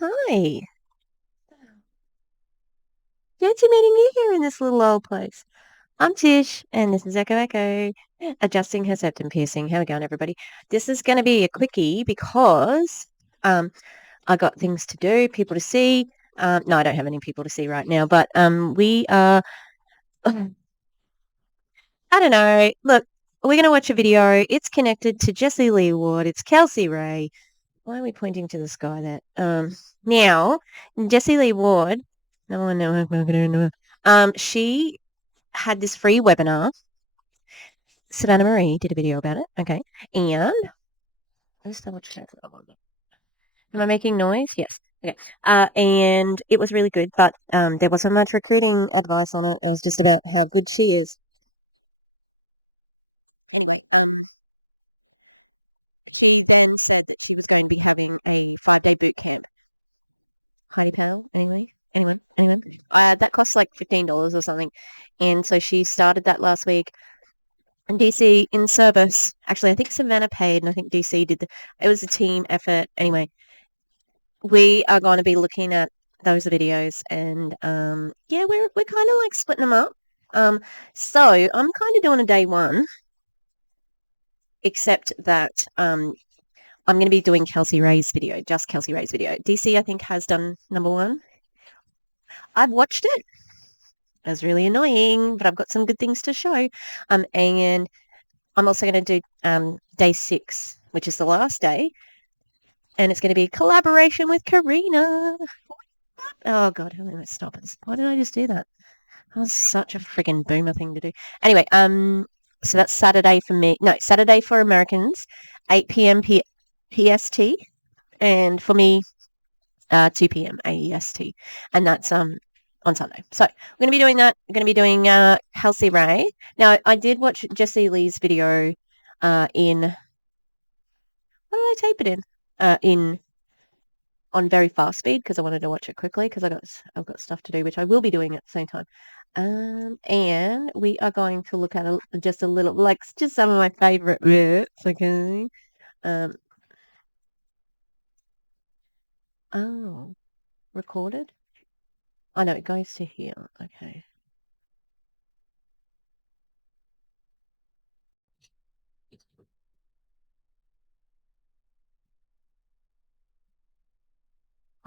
Hi. Fancy meeting you here in this little old place. I'm Tish, and this is Echo Echo, adjusting her septum piercing. How we going, everybody? This is going to be a quickie because I got things to do, people to see. No, I don't have any people to see right now, but we are, I don't know. Look, we're going to watch a video. It's connected to Jessie Lee Ward. It's Kelsey Rhae. Why are we pointing to the sky there? Now, Jessie Lee Ward, no one knows. She had this free webinar. Savannah Marie did a video about it. Okay. And let's double check. Am I making noise? Yes. Okay. And it was really good, but there wasn't much recruiting advice on it. It was just about how good she is.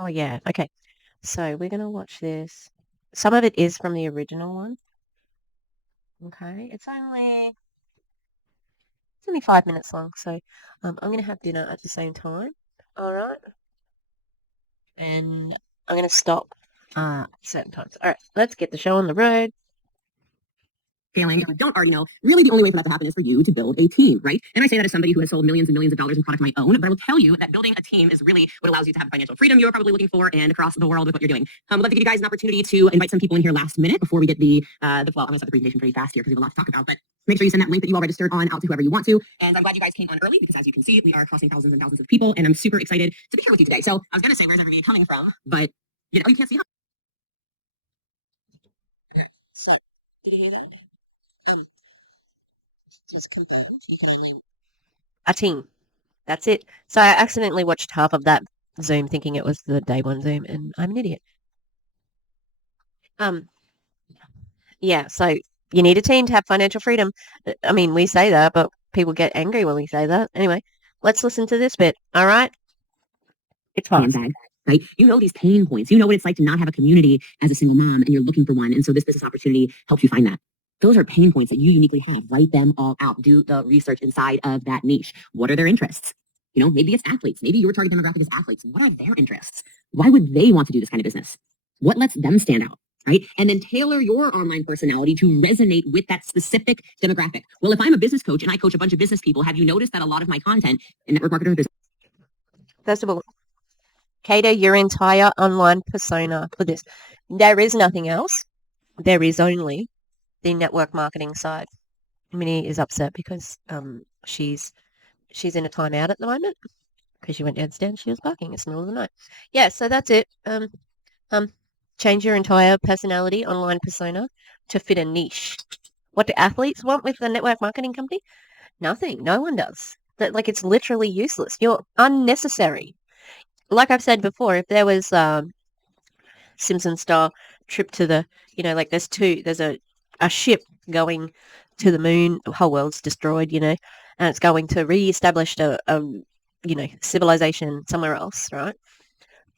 Oh, yeah. Okay. So we're going to watch this. Some of it is from the original one. Okay. It's only 5 minutes long. So I'm going to have dinner at the same time. All right. And I'm going to stop certain times. All right. Let's get the show on the road. Failing, if you don't already know, really the only way for that to happen is for you to build a team, right? And I say that as somebody who has sold millions and millions of dollars in product of my own, but I will tell you that building a team is really what allows you to have the financial freedom you're probably looking for and across the world with what you're doing. I'd love to give you guys an opportunity to invite some people in here last minute before we get well, I'm going to start the presentation pretty fast here because we have a lot to talk about, but make sure you send that link that you all registered on out to whoever you want to. And I'm glad you guys came on early because as you can see, we are crossing thousands and thousands of people and I'm super excited to be here with you today. So I was going to say, where's everybody coming from? But you can't see how. So, did you hear that? A team. That's it. So I accidentally watched half of that Zoom thinking it was the day one Zoom, and I'm an idiot. Yeah, so you need a team to have financial freedom. I mean, we say that, but people get angry when we say that. Anyway, let's listen to this bit. All right? It's fast. Right? You know these pain points. You know what it's like to not have a community as a single mom and you're looking for one. And so this business opportunity helps you find that. Those are pain points that you uniquely have. Write them all out. Do the research inside of that niche. What are their interests? You know, maybe it's athletes. Maybe your target demographic is athletes. What are their interests? Why would they want to do this kind of business? What lets them stand out? Right? And then tailor your online personality to resonate with that specific demographic. Well, if I'm a business coach and I coach a bunch of business people, have you noticed that a lot of my content in network marketer business? First of all, cater your entire online persona for this. There is nothing else. There is only the network marketing side. Minnie is upset because she's in a timeout at the moment because she went downstairs. She was barking. It's the middle of the night. Yeah, so that's it. Change your entire personality, online persona, to fit a niche. What do athletes want with the network marketing company? Nothing. No one does. Like, it's literally useless. You're unnecessary. like I've said before, if there was Simpson style trip to the, there's a ship going to the moon, the whole world's destroyed, and it's going to re-establish a civilization somewhere else, right?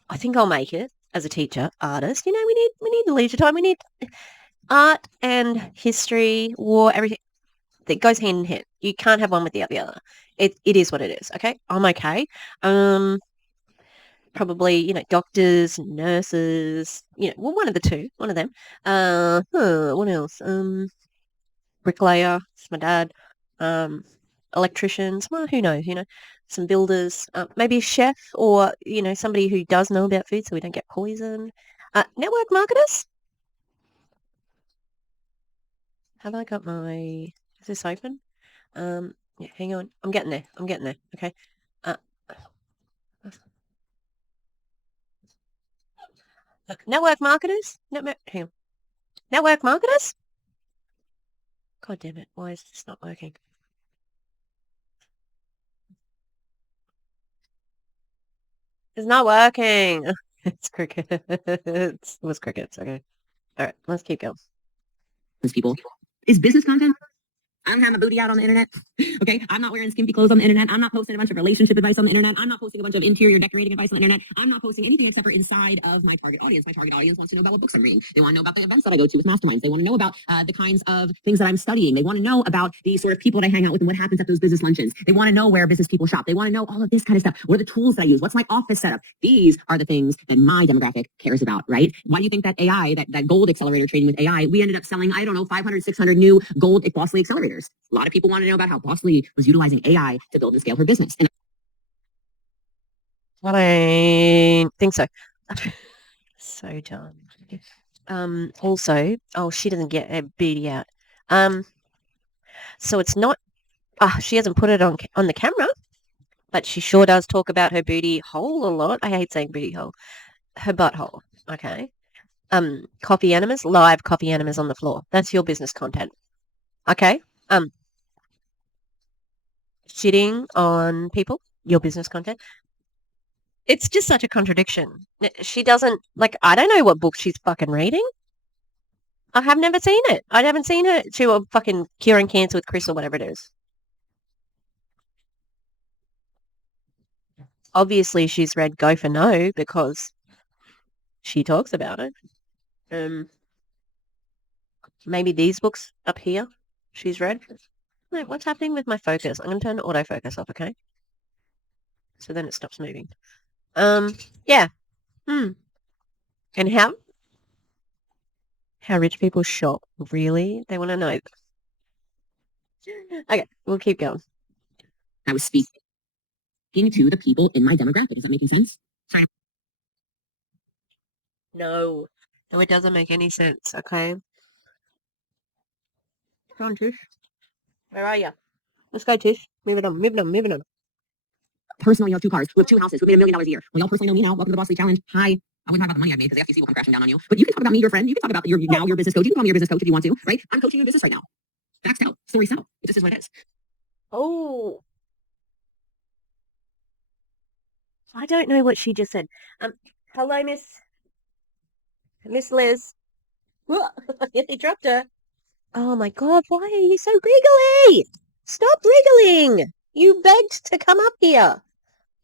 I think I'll make it as a teacher, artist. We need leisure time. We need art and history, war, everything that goes hand in hand. You can't have one without the other. It is what it is. Okay, I'm okay. Probably doctors, nurses. Well, one of the two, one of them. What else? Bricklayer. It's my dad. Electricians. Well, who knows? Some builders. Maybe a chef or somebody who does know about food, so we don't get poisoned. Network marketers. Have I got my? Is this open? Yeah, hang on. I'm getting there. Okay. Network marketers. Hang on. Network marketers. God damn it! Why is this not working? It's not working. It's crickets. It was crickets. Okay. All right. Let's keep going. Those people is business content. I don't have my booty out on the internet. Okay. I'm not wearing skimpy clothes on the internet. I'm not posting a bunch of relationship advice on the internet. I'm not posting a bunch of interior decorating advice on the internet. I'm not posting anything except for inside of my target audience. My target audience wants to know about what books I'm reading. They want to know about the events that I go to with masterminds. They want to know about the kinds of things that I'm studying. They want to know about the sort of people that I hang out with and what happens at those business luncheons. They want to know where business people shop. They want to know all of this kind of stuff. What are the tools that I use? What's my office setup? These are the things that my demographic cares about, right? Why do you think that AI, that gold accelerator trading with AI, we ended up selling, I don't know, 500, 600 new gold Bossly accelerators? A lot of people want to know about how Bossly was utilizing AI to build and scale her business. And I don't think so. So dumb. Also, she doesn't get her booty out. So it's not. She hasn't put it on the camera, but she sure does talk about her booty hole a lot. I hate saying booty hole. Her butthole. Okay. Coffee enemas, live coffee enemas on the floor. That's your business content. Okay. Shitting on people, your business content. It's just such a contradiction. She doesn't, I don't know what book she's fucking reading. I have never seen it. I haven't seen her. She was fucking curing cancer with Chris or whatever it is. Obviously, she's read Go for No because she talks about it. Maybe these books up here she's read. Wait, what's happening with my focus? I'm going to turn the autofocus off, okay? So then it stops moving. Yeah. And how rich people shop? Really? They want to know. Okay, we'll keep going. I was speaking to the people in my demographic. Is that making sense? Sorry. No, it doesn't make any sense, okay? Come on, Tish. Where are you? Let's go, Tish. Move it on. Personally, own 2 cars. We have 2 houses. We made $1 million a year. Well, y'all personally know me now. Welcome to the Bossly Challenge. Hi. I wouldn't talk about the money I made because the FTC will come crashing down on you. But you can talk about me, your friend. You can talk about your business coach. You can call me your business coach if you want to, right? I'm coaching your business right now. Facts out. Story sell. It just is what it is. Oh. I don't know what she just said. Hello, Miss Liz. They dropped her. Oh my God, why are you so wriggly? Stop wriggling. You begged to come up here.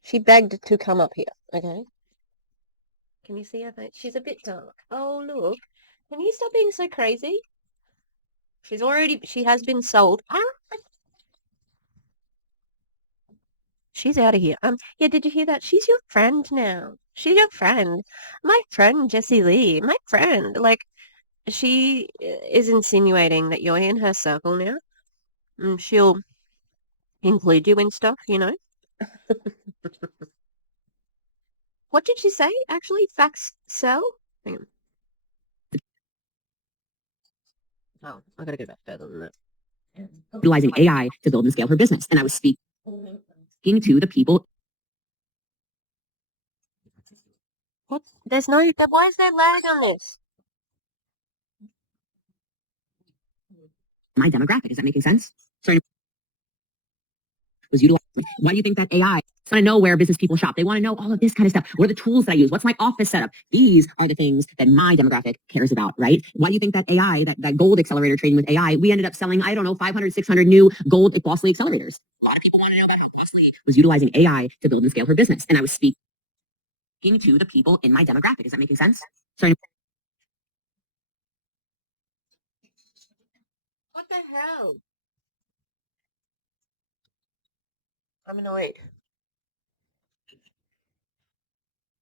She begged to come up here, okay? Can you see her face? She's a bit dark. Oh, look. Can you stop being so crazy? She has been sold. She's out of here. Yeah, did you hear that? She's your friend now. She's your friend. My friend, Jessie Lee. My friend. She is insinuating that you're in her circle now. She'll include you in stuff, What did she say, actually? Facts sell? Hang on. Oh, I gotta go back further than that. Utilizing AI to build and scale her business. And I was speaking to the people. What? Why is there lag on this? My demographic. Is that making sense? Sorry. Was utilized. Why do you think that AI want to know where business people shop. They want to know all of this kind of stuff. What are the tools that I use? What's my office setup? These are the things that my demographic cares about, right? Why do you think that AI, that gold accelerator trading with AI, we ended up selling, I don't know, 500, 600 new gold Bossly accelerators? A lot of people want to know about how Bossly was utilizing AI to build and scale her business. And I was speaking to the people in my demographic. Is that making sense? Sorry. What the hell? I'm annoyed.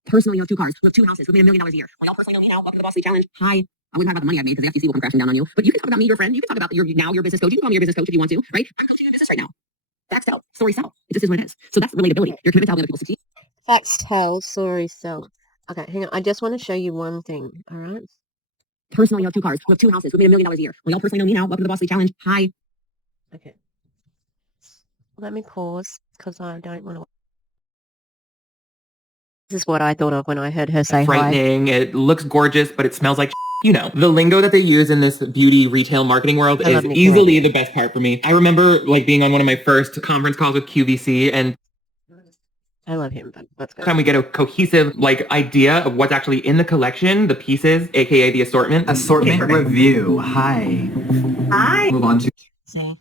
Personally, you have 2 cars. We have 2 houses. We made $1 million a year. Well, y'all personally know me now. Welcome to the Bossly Challenge. Hi. I wouldn't talk about the money I made because the FTC will come crashing down on you. But you can talk about me, your friend. You can talk about your business coach. You can call me your business coach if you want to, right? I'm coaching you in business right now. Facts tell, story sell. This is what it is. So that's relatability. Your commitment to helping other people succeed. Facts tell, stories sell. Okay, hang on. I just want to show you one thing, all right? Personally, you have 2 cars. We have 2 houses. We made $1 million a year. Well, y'all personally know me now. Welcome to the Bossly Challenge. Hi. Okay. Let me pause because I don't want to. This is what I thought of when I heard her say frightening. Hi. It looks gorgeous, but it smells like you know. The lingo that they use in this beauty retail marketing world is easily the best part for me. I remember like being on one of my first conference calls with QVC, and I love him, but let's go. Time we get a cohesive like idea of what's actually in the collection, the pieces, aka the assortment. Assortment review. Hi. Hi. Move on to See?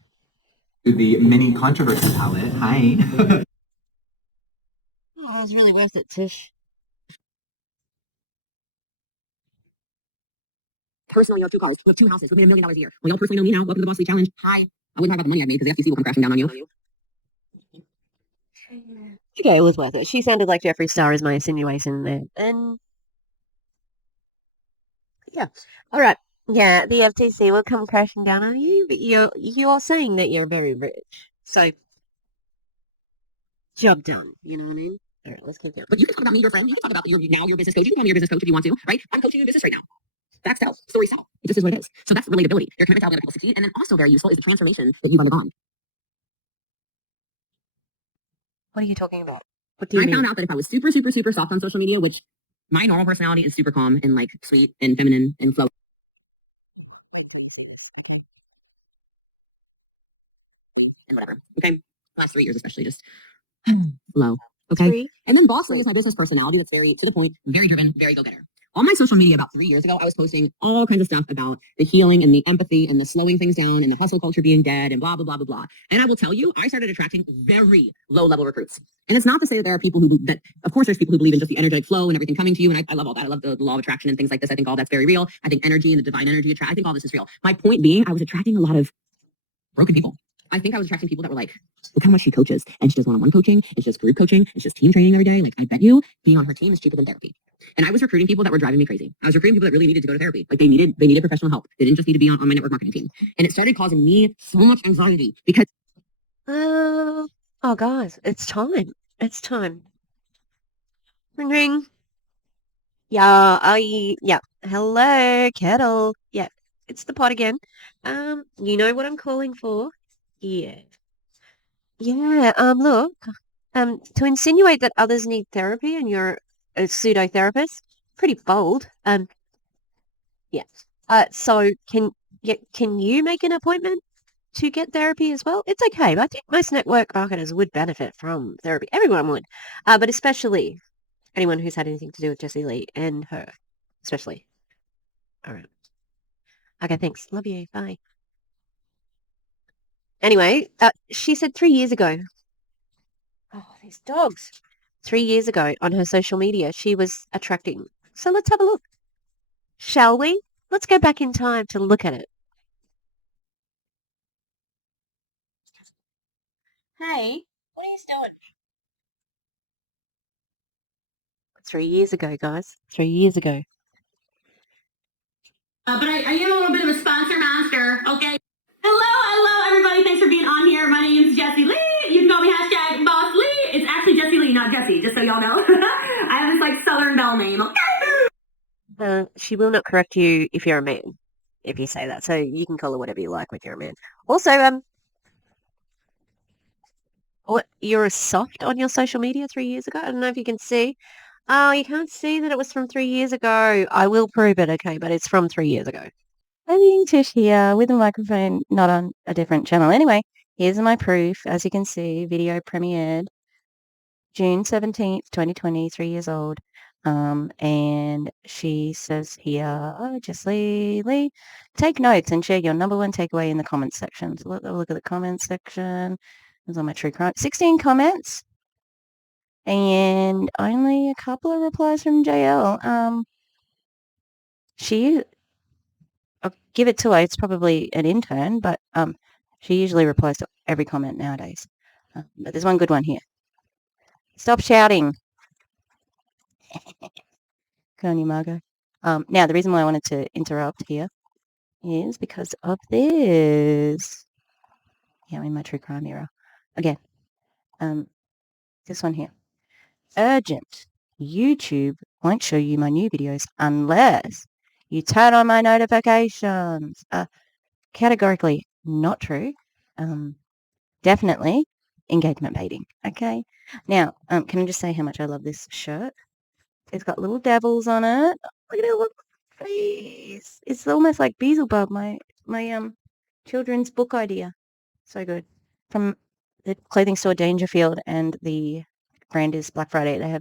The mini controversy palette. Hi. Oh, that was really worth it, Tish. Personally, you have 2 cars. We have 2 houses. We made $1 million a year. Well, y'all personally know me now. Welcome to the Bossly Challenge. Hi. I wouldn't talk about the money I made because the FTC will come crashing down on you. Okay, it was worth it. She sounded like Jeffree Star is my insinuation there. And yeah. All right. Yeah, the FTC will come crashing down on you, but you're saying that you're very rich. So job done. You know what I mean? All right, let's keep going. But you can talk about me, your friend. You can talk about your business coach. You can call me your business coach if you want to, right? I'm coaching you in business right now. Facts tell, story sell. This is what it is. So that's relatability. Your commitment to helping other people succeed, and then also very useful is the transformation that you've undergone. What are you talking about? What do you mean? I found out that if I was super, super, super soft on social media, which my normal personality is super calm and like sweet and feminine and flow. And whatever. Okay. Last 3 years especially just low. Okay. 3? And then Bossly is my business personality that's very to the point, very driven, very go-getter. On my social media about 3 years ago, I was posting all kinds of stuff about the healing and the empathy and the slowing things down and the hustle culture being dead and blah, blah, blah, blah, blah. And I will tell you, I started attracting very low-level recruits. And it's not to say that there are people of course, there's people who believe in just the energetic flow and everything coming to you. And I love all that. I love the law of attraction and things like this. I think all that's very real. I think energy and the divine energy I think all this is real. My point being, I was attracting a lot of broken people. I think I was attracting people that were like, look how much she coaches. And she does one-on-one coaching. It's just group coaching. It's just team training every day. Like, I bet you being on her team is cheaper than therapy. And I was recruiting people that were driving me crazy. I was recruiting people that really needed to go to therapy. Like they needed professional help. They didn't just need to be on my network marketing team. And it started causing me so much anxiety because oh guys, it's time. It's time. Ring ring. Yeah. Hello, kettle. Yeah, it's the pot again. You know what I'm calling for? Yeah. Yeah, look, to insinuate that others need therapy and you're a pseudo-therapist, pretty bold. Yeah. So can you make an appointment to get therapy as well? It's okay. I think most network marketers would benefit from therapy. Everyone would. But especially anyone who's had anything to do with Jessie Lee and her, especially. All right. Okay, thanks. Love you. Bye. Anyway, she said 3 years ago. Oh, these dogs. 3 years ago on her social media, she was attracting. So let's have a look. Shall we? Let's go back in time to look at it. Hey, what are you doing? 3 years ago, guys. 3 years ago. but I am a little bit of a sponsor monster, okay? Hello, everybody. Thanks for being on here. My name is Jessie Lee. You can call me #Boss Lee. It's actually Jessie Lee, not Jessie, just so y'all know. I have this like Southern belle name, okay? She will not correct you if you're a man, if you say that. So you can call her whatever you like when you're a man. Also, you're soft on your social media 3 years ago. I don't know if you can see. Oh, you can't see that it was from 3 years ago. I will prove it, okay, but it's from 3 years ago. I'm being Tish here with a microphone, not on a different channel. Anyway, here's my proof. As you can see, video premiered June 17th, 2020, 3 years old. And she says here, Jessie Lee, take notes and share your number one takeaway in the comments section. So look at the comments section. There's all my true crime. 16 comments. And only a couple of replies from JL. I'll give it to her. It's probably an intern, but she usually replies to every comment nowadays. But there's one good one here. Stop shouting. Good on you, Margot. Now, the reason why I wanted to interrupt here is because of this. Yeah, I'm in my true crime era. Again, this one here. Urgent. YouTube won't show you my new videos unless you turn on my notifications. Categorically not true. Definitely engagement baiting. Okay. Now, can I just say how much I love this shirt? It's got little devils on it. Look at it, look face. It's almost like Beelzebub, my children's book idea. So good. From the clothing store Dangerfield, and the brand is Black Friday.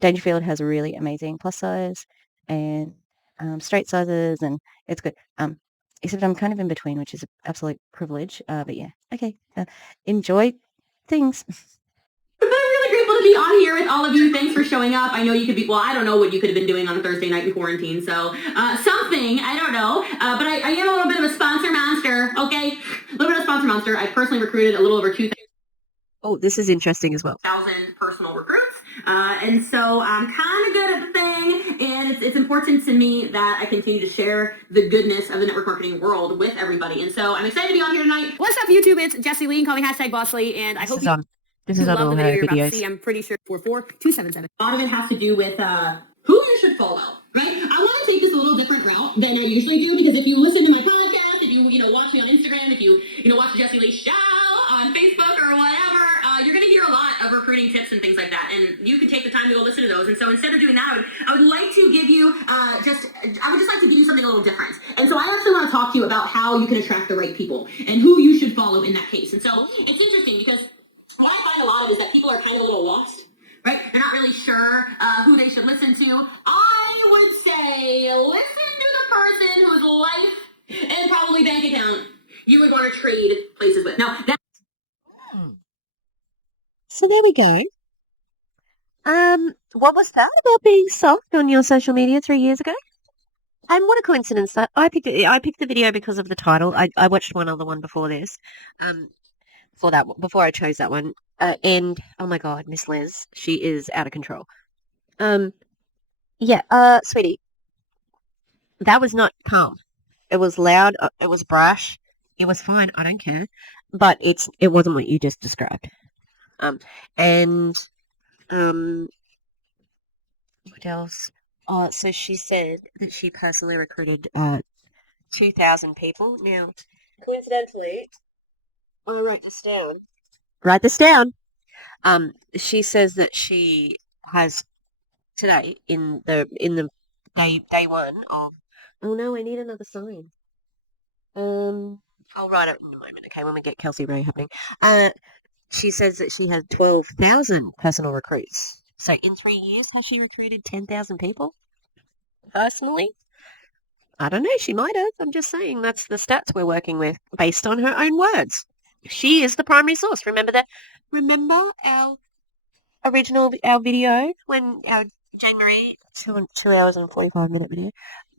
Dangerfield has really amazing plus size and straight sizes, and it's good. Except I'm kind of in between, which is an absolute privilege. But yeah, okay. Enjoy things. I'm really grateful to be on here with all of you. Thanks for showing up. I know you could be, well, I don't know what you could have been doing on a Thursday night in quarantine, so something, I don't know. But I am a little bit of a sponsor monster, okay? A little bit of a sponsor monster. I personally recruited a little over 2,000. Oh, this is interesting as well. Personal recruits. And so I'm kind of good at the thing, and it's important to me that I continue to share the goodness of the network marketing world with everybody. And so I'm excited to be on here tonight. What's up, YouTube? It's Jessie Lee. Call me #BossLee, and I hope you love the video you're about to see. I'm pretty sure 44277. A lot of it has to do with who you should follow, right? I want to take this a little different route than I usually do, because if you listen to my podcast, if you watch me on Instagram, if you watch the Jessie Lee show on Facebook or whatever, you're going to hear a lot of recruiting tips and things like that, and you can take the time to go listen to those. And so instead of doing that, I would like to give you I would just like to give you something a little different. And so I actually want to talk to you about how you can attract the right people and who you should follow in that case. And so it's interesting, because what I find a lot of is that people are kind of a little lost, right? They're not really sure who they should listen to. I would say listen to the person whose life and probably bank account you would want to trade places with. Now, that. So there we go. What was that about being soft on your social media 3 years ago? And what a coincidence that I picked the video because of the title. I watched one other one before this. Before I chose that one. And oh my God, Miss Liz, she is out of control. Sweetie, that was not calm. It was loud. It was brash. It was fine. I don't care. But it wasn't what you just described. What else? So she said that she personally recruited 2,000 people. Now, coincidentally, I wrote this down. Write this down. She says that she has today in the day one of. Oh no, I need another sign. I'll write it in a moment. Okay, when we get Kelsey Rhae happening. She says that she has 12,000 personal recruits. So in 3 years, has she recruited 10,000 people? Personally? I don't know. She might have. I'm just saying that's the stats we're working with based on her own words. She is the primary source. Remember that? Remember our video when our January 2 hours and 45-minute video?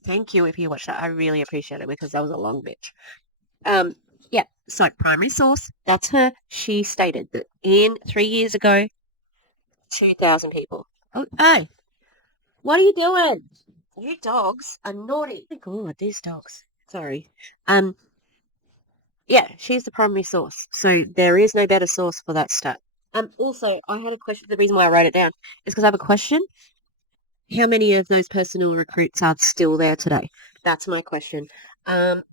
Thank you if you watched that. I really appreciate it because that was a long bitch. Yeah, so primary source, that's her. She stated that in 3 years ago, 2,000 people. Oh, hey, what are you doing? You dogs are naughty. Oh my God, these dogs. Sorry. Yeah, she's the primary source. So there is no better source for that stat. Also, I had a question. The reason why I wrote it down is because I have a question. How many of those personal recruits are still there today? That's my question.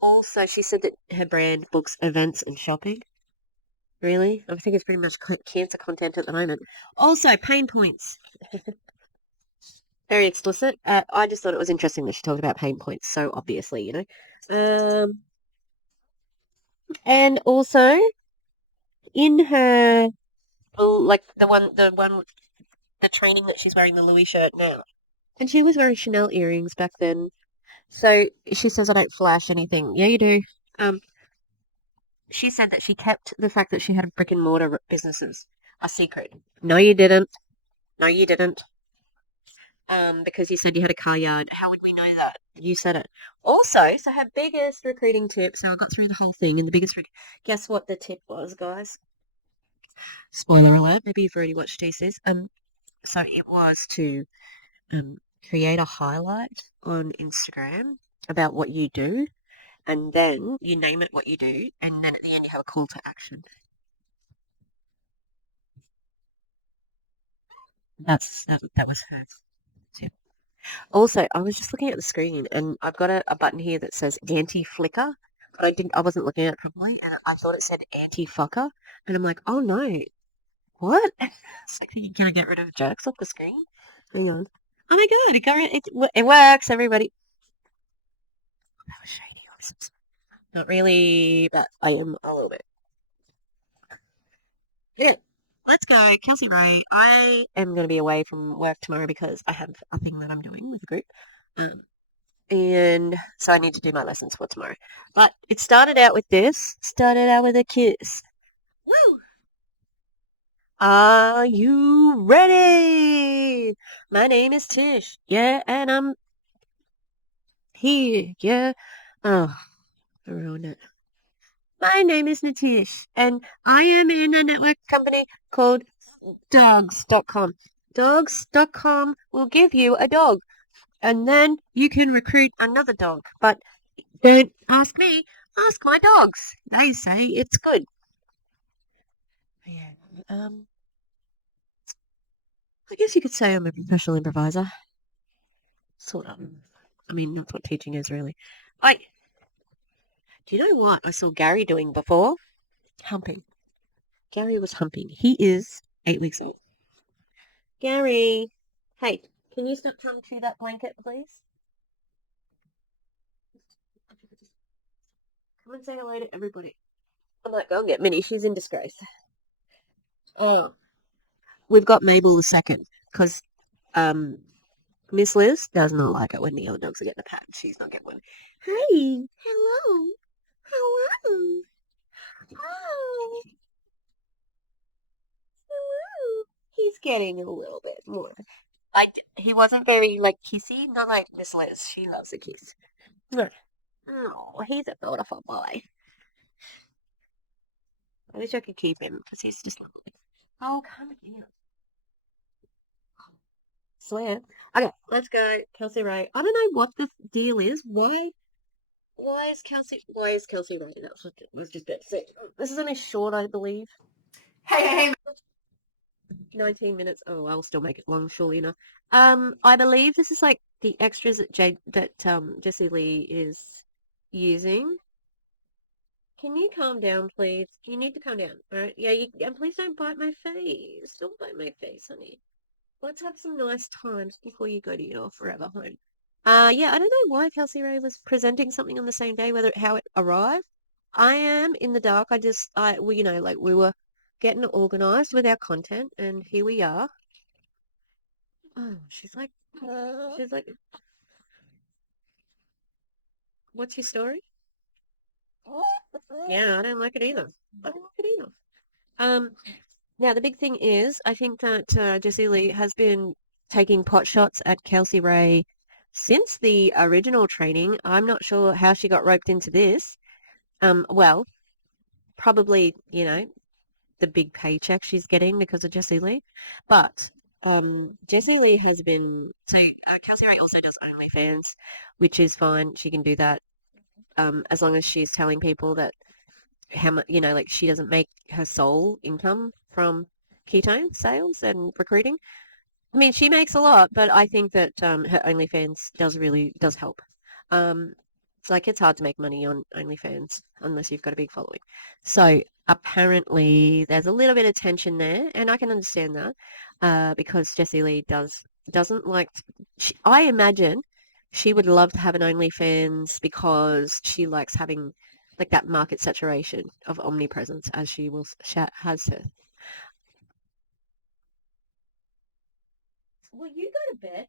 Also, she said that her brand books events and shopping. Really? I think it's pretty much cancer content at the moment. Also, pain points. Very explicit. I just thought it was interesting that she talked about pain points so obviously, And also, in her, like the one the training that she's wearing the Louis shirt now. And she was wearing Chanel earrings back then. So she says I don't flash anything. Yeah, you do. She said that she kept the fact that she had brick and mortar businesses a secret. No, you didn't. No, you didn't. Because you said you had a car yard. How would we know that? You said it. Also, so her biggest recruiting tip, so I got through the whole thing, and the biggest, guess what the tip was, guys? Spoiler alert, maybe you've already watched TCs. So it was to create a highlight on Instagram about what you do, and then you name it what you do, and then at the end you have a call to action. That was her tip. Also, I was just looking at the screen, and I've got a button here that says anti-flicker, but I wasn't looking at it properly, and I thought it said anti-fucker, and I'm like, oh no, what? So can I get rid of jerks off the screen? Hang on. Oh my god, it works, everybody. That was shady. Not really, but I am a little bit. Yeah. Let's go. Kelsey Rhae. I am going to be away from work tomorrow because I have a thing that I'm doing with the group. And so I need to do my lessons for tomorrow. But it started out with this. Started out with a kiss. Woo! Are you ready? My name is Tish. Yeah, and I'm here. Yeah. Oh, I ruined it. My name is Natish, and I am in a network company called Dogs.com. Dogs.com will give you a dog, and then you can recruit another dog. But don't ask me, ask my dogs. They say it's good. Yeah. I guess you could say I'm a professional improviser. Sort of. I mean, that's what teaching is, really. Do you know what I saw Gary doing before? Humping. Gary was humping. He is 8 weeks old. Gary, hey, can you stop trying to chew that blanket, please? Come and say hello to everybody. I might go and get Minnie. She's in disgrace. Oh, we've got Mabel the second because Miss Liz does not like it when the other dogs are getting a pat. She's not getting one. Hey, hello, hello, hi, hello. He's getting a little bit more. He wasn't very kissy, not like Miss Liz. She loves a kiss. No. Oh, he's a beautiful boy. I wish I could keep him because he's just lovely. Oh, come here. Swear. Okay, let's go. Kelsey Rhae. I don't know what the deal is. Why is Kelsey Rhae? That's what I was just about to say. This is only short, I believe. Hey. 19 minutes. Oh, I'll still make it long, surely enough. I believe this is like the extras that Jessie Lee is using. Can you calm down, please? You need to calm down, all right? Yeah, and please don't bite my face. Don't bite my face, honey. Let's have some nice times before you go to your forever home. Yeah, I don't know why Kelsey Rhae was presenting something on the same day, how it arrived. I am in the dark. We were getting organized with our content, and here we are. Oh, she's like, what's your story? Yeah, I don't like it either. Now the big thing is, I think that Jessie Lee has been taking pot shots at Kelsey Rhae since the original training. I'm not sure how she got roped into this. Well, probably, the big paycheck she's getting because of Jessie Lee. But Jessie Lee has been... So Kelsey Rhae also does OnlyFans, which is fine. She can do that as long as she's telling people that how much, she doesn't make her sole income from ketone sales and recruiting. I mean, she makes a lot, but I think that her OnlyFans does help. It's hard to make money on OnlyFans unless you've got a big following. So apparently there's a little bit of tension there, and I can understand that because Jessie Lee doesn't like. I imagine she would love to have an OnlyFans because she likes having that market saturation of omnipresence, as she has her. Will you go to bed?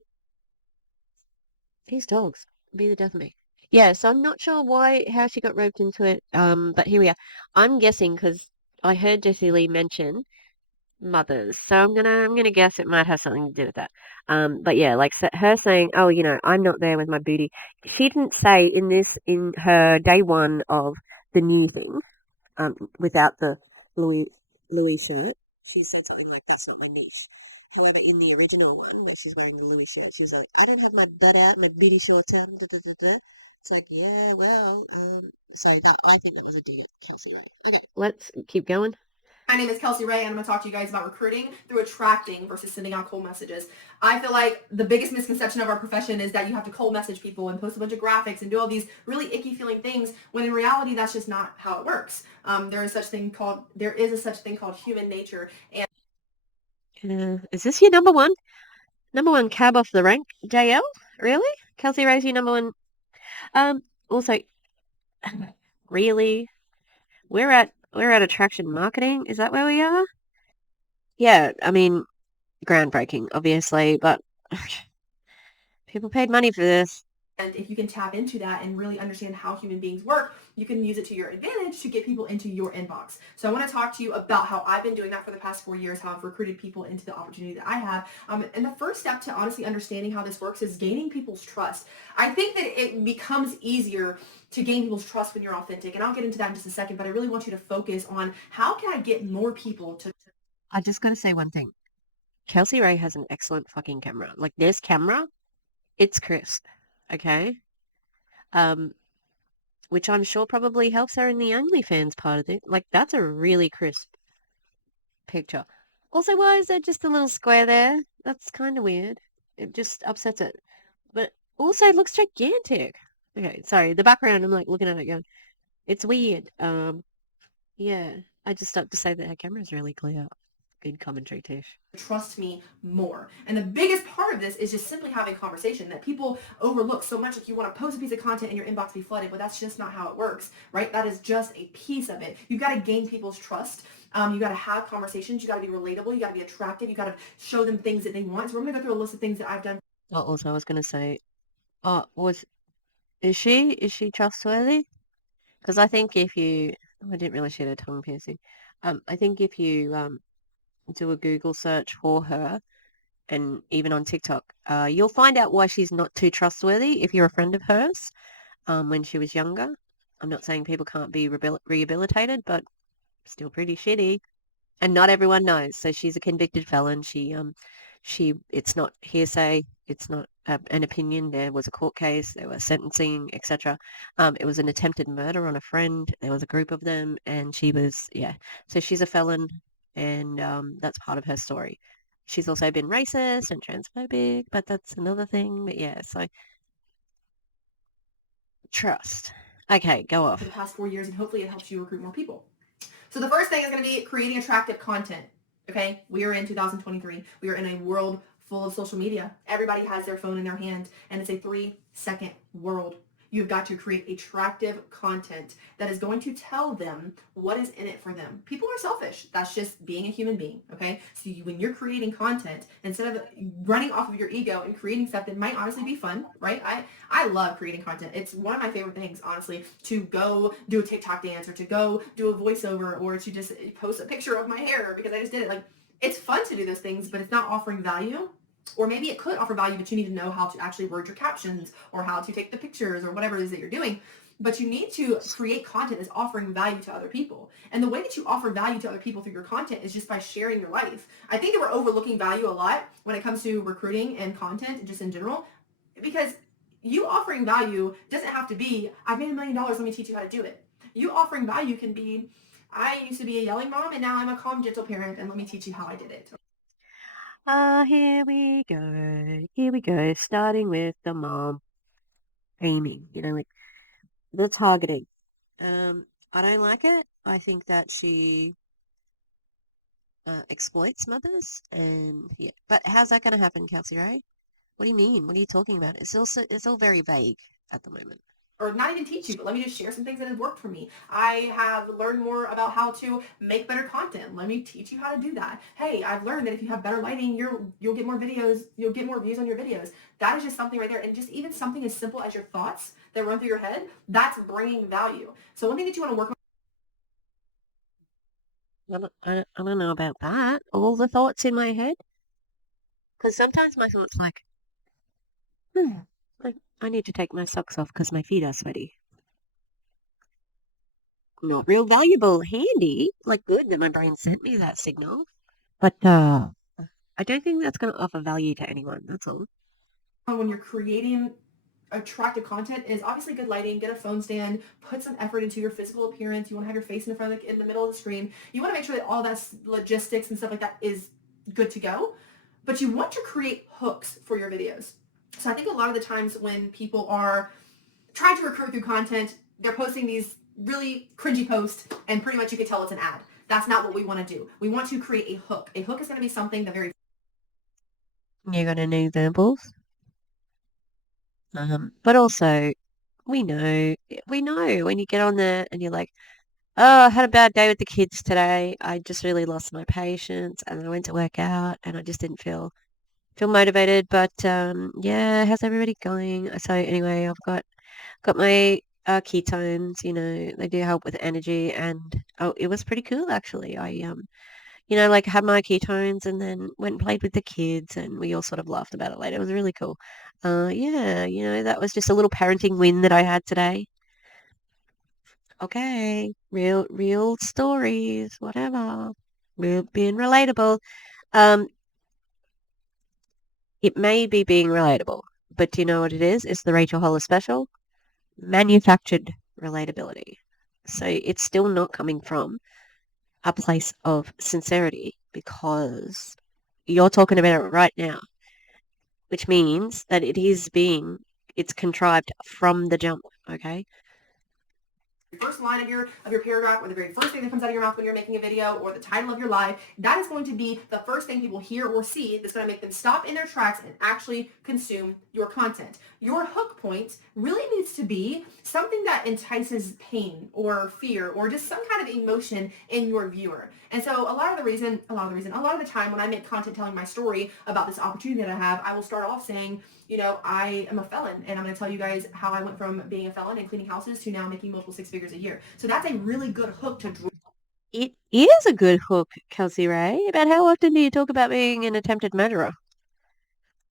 These dogs be the death of me. Yeah, so I'm not sure how she got roped into it. But here we are. I'm guessing because I heard Jessie Lee mention mothers, so I'm gonna guess it might have something to do with that. But yeah, like her saying, "Oh, I'm not there with my booty." She didn't say in her day one of the new thing. Without the Louis Louis shirt, she said something like, "That's not my niece." However, in the original one, where she's wearing the Louis shirt, she's like, "I don't have my butt out, my booty shorts out." Da, da, da, da. It's like, yeah, well, so that I think that was a dig at Kelsey Rhae. Okay, let's keep going. My name is Kelsey Rhae, and I'm going to talk to you guys about recruiting through attracting versus sending out cold messages. I feel like the biggest misconception of our profession is that you have to cold message people and post a bunch of graphics and do all these really icky feeling things, when in reality, that's just not how it works. There is a such thing called human nature. And is this your number one cab off the rank, JL? Really? Kelsey Rhae's your number one? Also, really? We're at attraction marketing. Is that where we are? Yeah, I mean, groundbreaking, obviously, but people paid money for this. And if you can tap into that and really understand how human beings work, you can use it to your advantage to get people into your inbox. So I want to talk to you about how I've been doing that for the past 4 years, how I've recruited people into the opportunity that I have. And the first step to honestly understanding how this works is gaining people's trust. I think that it becomes easier to gain people's trust when you're authentic. And I'll get into that in just a second, but I really want you to focus on how can I get more people to... I just got to say one thing. Kelsey Rhae has an excellent fucking camera. Like, this camera, it's crisp. Okay? Which I'm sure probably helps her in the OnlyFans part of it. Like, that's a really crisp picture. Also, why is there just a little square there? That's kind of weird. It just upsets it. But also, it looks gigantic. Okay, sorry. The background, I'm like looking at it going, it's weird. Yeah. I just have to say that her camera's really clear. Good commentary, Tish. Trust me more. And the biggest part of this is just simply having conversation that people overlook so much. Like, you want to post a piece of content and your inbox be flooded, but that's just not how it works, right? That is just a piece of it. You've got to gain people's trust. You got to have conversations. You got to be relatable. You got to be attractive. You got to show them things that they want. So we're going to go through a list of things that I've done. Oh, also, I was going to say, is she trustworthy? Because I think if you, I didn't really see her tongue piercing. I think if you do a Google search for her, and even on TikTok, you'll find out why she's not too trustworthy if you're a friend of hers when she was younger. I'm not saying people can't be rehabilitated, but still pretty shitty. And not everyone knows. So she's a convicted felon. It's not hearsay. It's not an opinion. There was a court case. There was sentencing, etc. It was an attempted murder on a friend. There was a group of them, and she was, yeah. So she's a felon, and that's part of her story. She's also been racist and transphobic, but that's another thing. But yeah, so trust. Okay, go off. For the past 4 years, and hopefully it helps you recruit more people. So the first thing is going to be creating attractive content. Okay, we are in 2023. We are in a world full of social media. Everybody has their phone in their hand, and it's a 3-second world. You've got to create attractive content that is going to tell them what is in it for them. People are selfish. That's just being a human being, okay? So when you're creating content, instead of running off of your ego and creating stuff that might honestly be fun, right? I love creating content. It's one of my favorite things, honestly, to go do a TikTok dance or to go do a voiceover or to just post a picture of my hair because I just did it. Like, it's fun to do those things, but it's not offering value. Or maybe it could offer value, but you need to know how to actually word your captions or how to take the pictures or whatever it is that you're doing. But you need to create content that's offering value to other people. And the way that you offer value to other people through your content is just by sharing your life. I think that we're overlooking value a lot when it comes to recruiting and content just in general, because you offering value doesn't have to be, I've made $1 million, let me teach you how to do it. You offering value can be, I used to be a yelling mom and now I'm a calm, gentle parent and let me teach you how I did it. Here we go. Here we go. Starting with the mom. Aiming, like the targeting. I don't like it. I think that she exploits mothers, and yeah. But how's that going to happen, Kelsey Rhae? What do you mean? What are you talking about? It's all very vague at the moment. or not even teach you, but let me just share some things that have worked for me. I have learned more about how to make better content. Let me teach you how to do that. Hey, I've learned that if you have better lighting, you'll get more videos, you'll get more views on your videos. That is just something right there. And just even something as simple as your thoughts that run through your head, that's bringing value. So one thing that you want to work on. I don't know about that. All the thoughts in my head. Because sometimes my thoughts I need to take my socks off because my feet are sweaty. Not real valuable, handy, like good that my brain sent me that signal. But I don't think that's going to offer value to anyone. That's all. When you're creating attractive content is obviously good lighting, get a phone stand, put some effort into your physical appearance. You want to have your face in front of in the middle of the screen. You want to make sure that all that logistics and stuff like that is good to go. But you want to create hooks for your videos. So I think a lot of the times when people are trying to recruit through content, they're posting these really cringy posts and pretty much you can tell it's an ad. That's not what we want to do. We want to create a hook. A hook is going to be something that very... You're going to need examples. But also, we know when you get on there and you're like, oh, I had a bad day with the kids today. I just really lost my patience and I went to work out and I just didn't feel motivated. But yeah, how's everybody going? So anyway, I've got my ketones, they do help with energy and it was pretty cool actually. I like had my ketones and then went and played with the kids and we all sort of laughed about it later. It was really cool. Yeah, that was just a little parenting win that I had today. Okay, real stories, whatever. Real being relatable. It may be being relatable, but do you know what it is? It's the Rachel Hollis special. Manufactured relatability. So it's still not coming from a place of sincerity because you're talking about it right now, which means that it's contrived from the jump, okay? First line of your paragraph or the very first thing that comes out of your mouth when you're making a video or the title of your live, that is going to be the first thing people hear or see that's going to make them stop in their tracks and actually consume your content. Your hook point really needs to be something that entices pain or fear or just some kind of emotion in your viewer. And so a lot of the time when I make content telling my story about this opportunity that I have, I will start off saying, I am a felon and I'm going to tell you guys how I went from being a felon and cleaning houses to now making multiple six figures a year. So that's a really good hook to draw. It is a good hook, Kelsey Rhae. About how often do you talk about being an attempted murderer?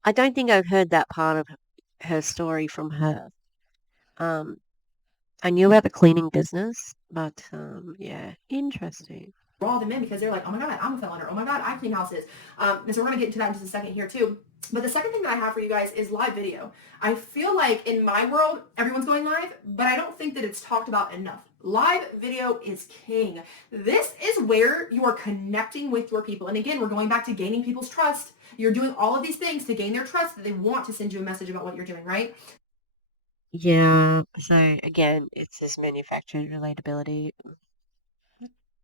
I don't think I've heard that part of her story from her. I knew about the cleaning business, but yeah, interesting. Draw them in because they're like, oh my God, I'm a felon, or oh my God, I clean houses. And so we're going to get into that in just a second here too. But the second thing that I have for you guys is live video. I feel like in my world, everyone's going live, but I don't think that it's talked about enough. Live video is king. This is where you are connecting with your people. And again, we're going back to gaining people's trust. You're doing all of these things to gain their trust that they want to send you a message about what you're doing, right? Yeah, so again, it's this manufactured relatability.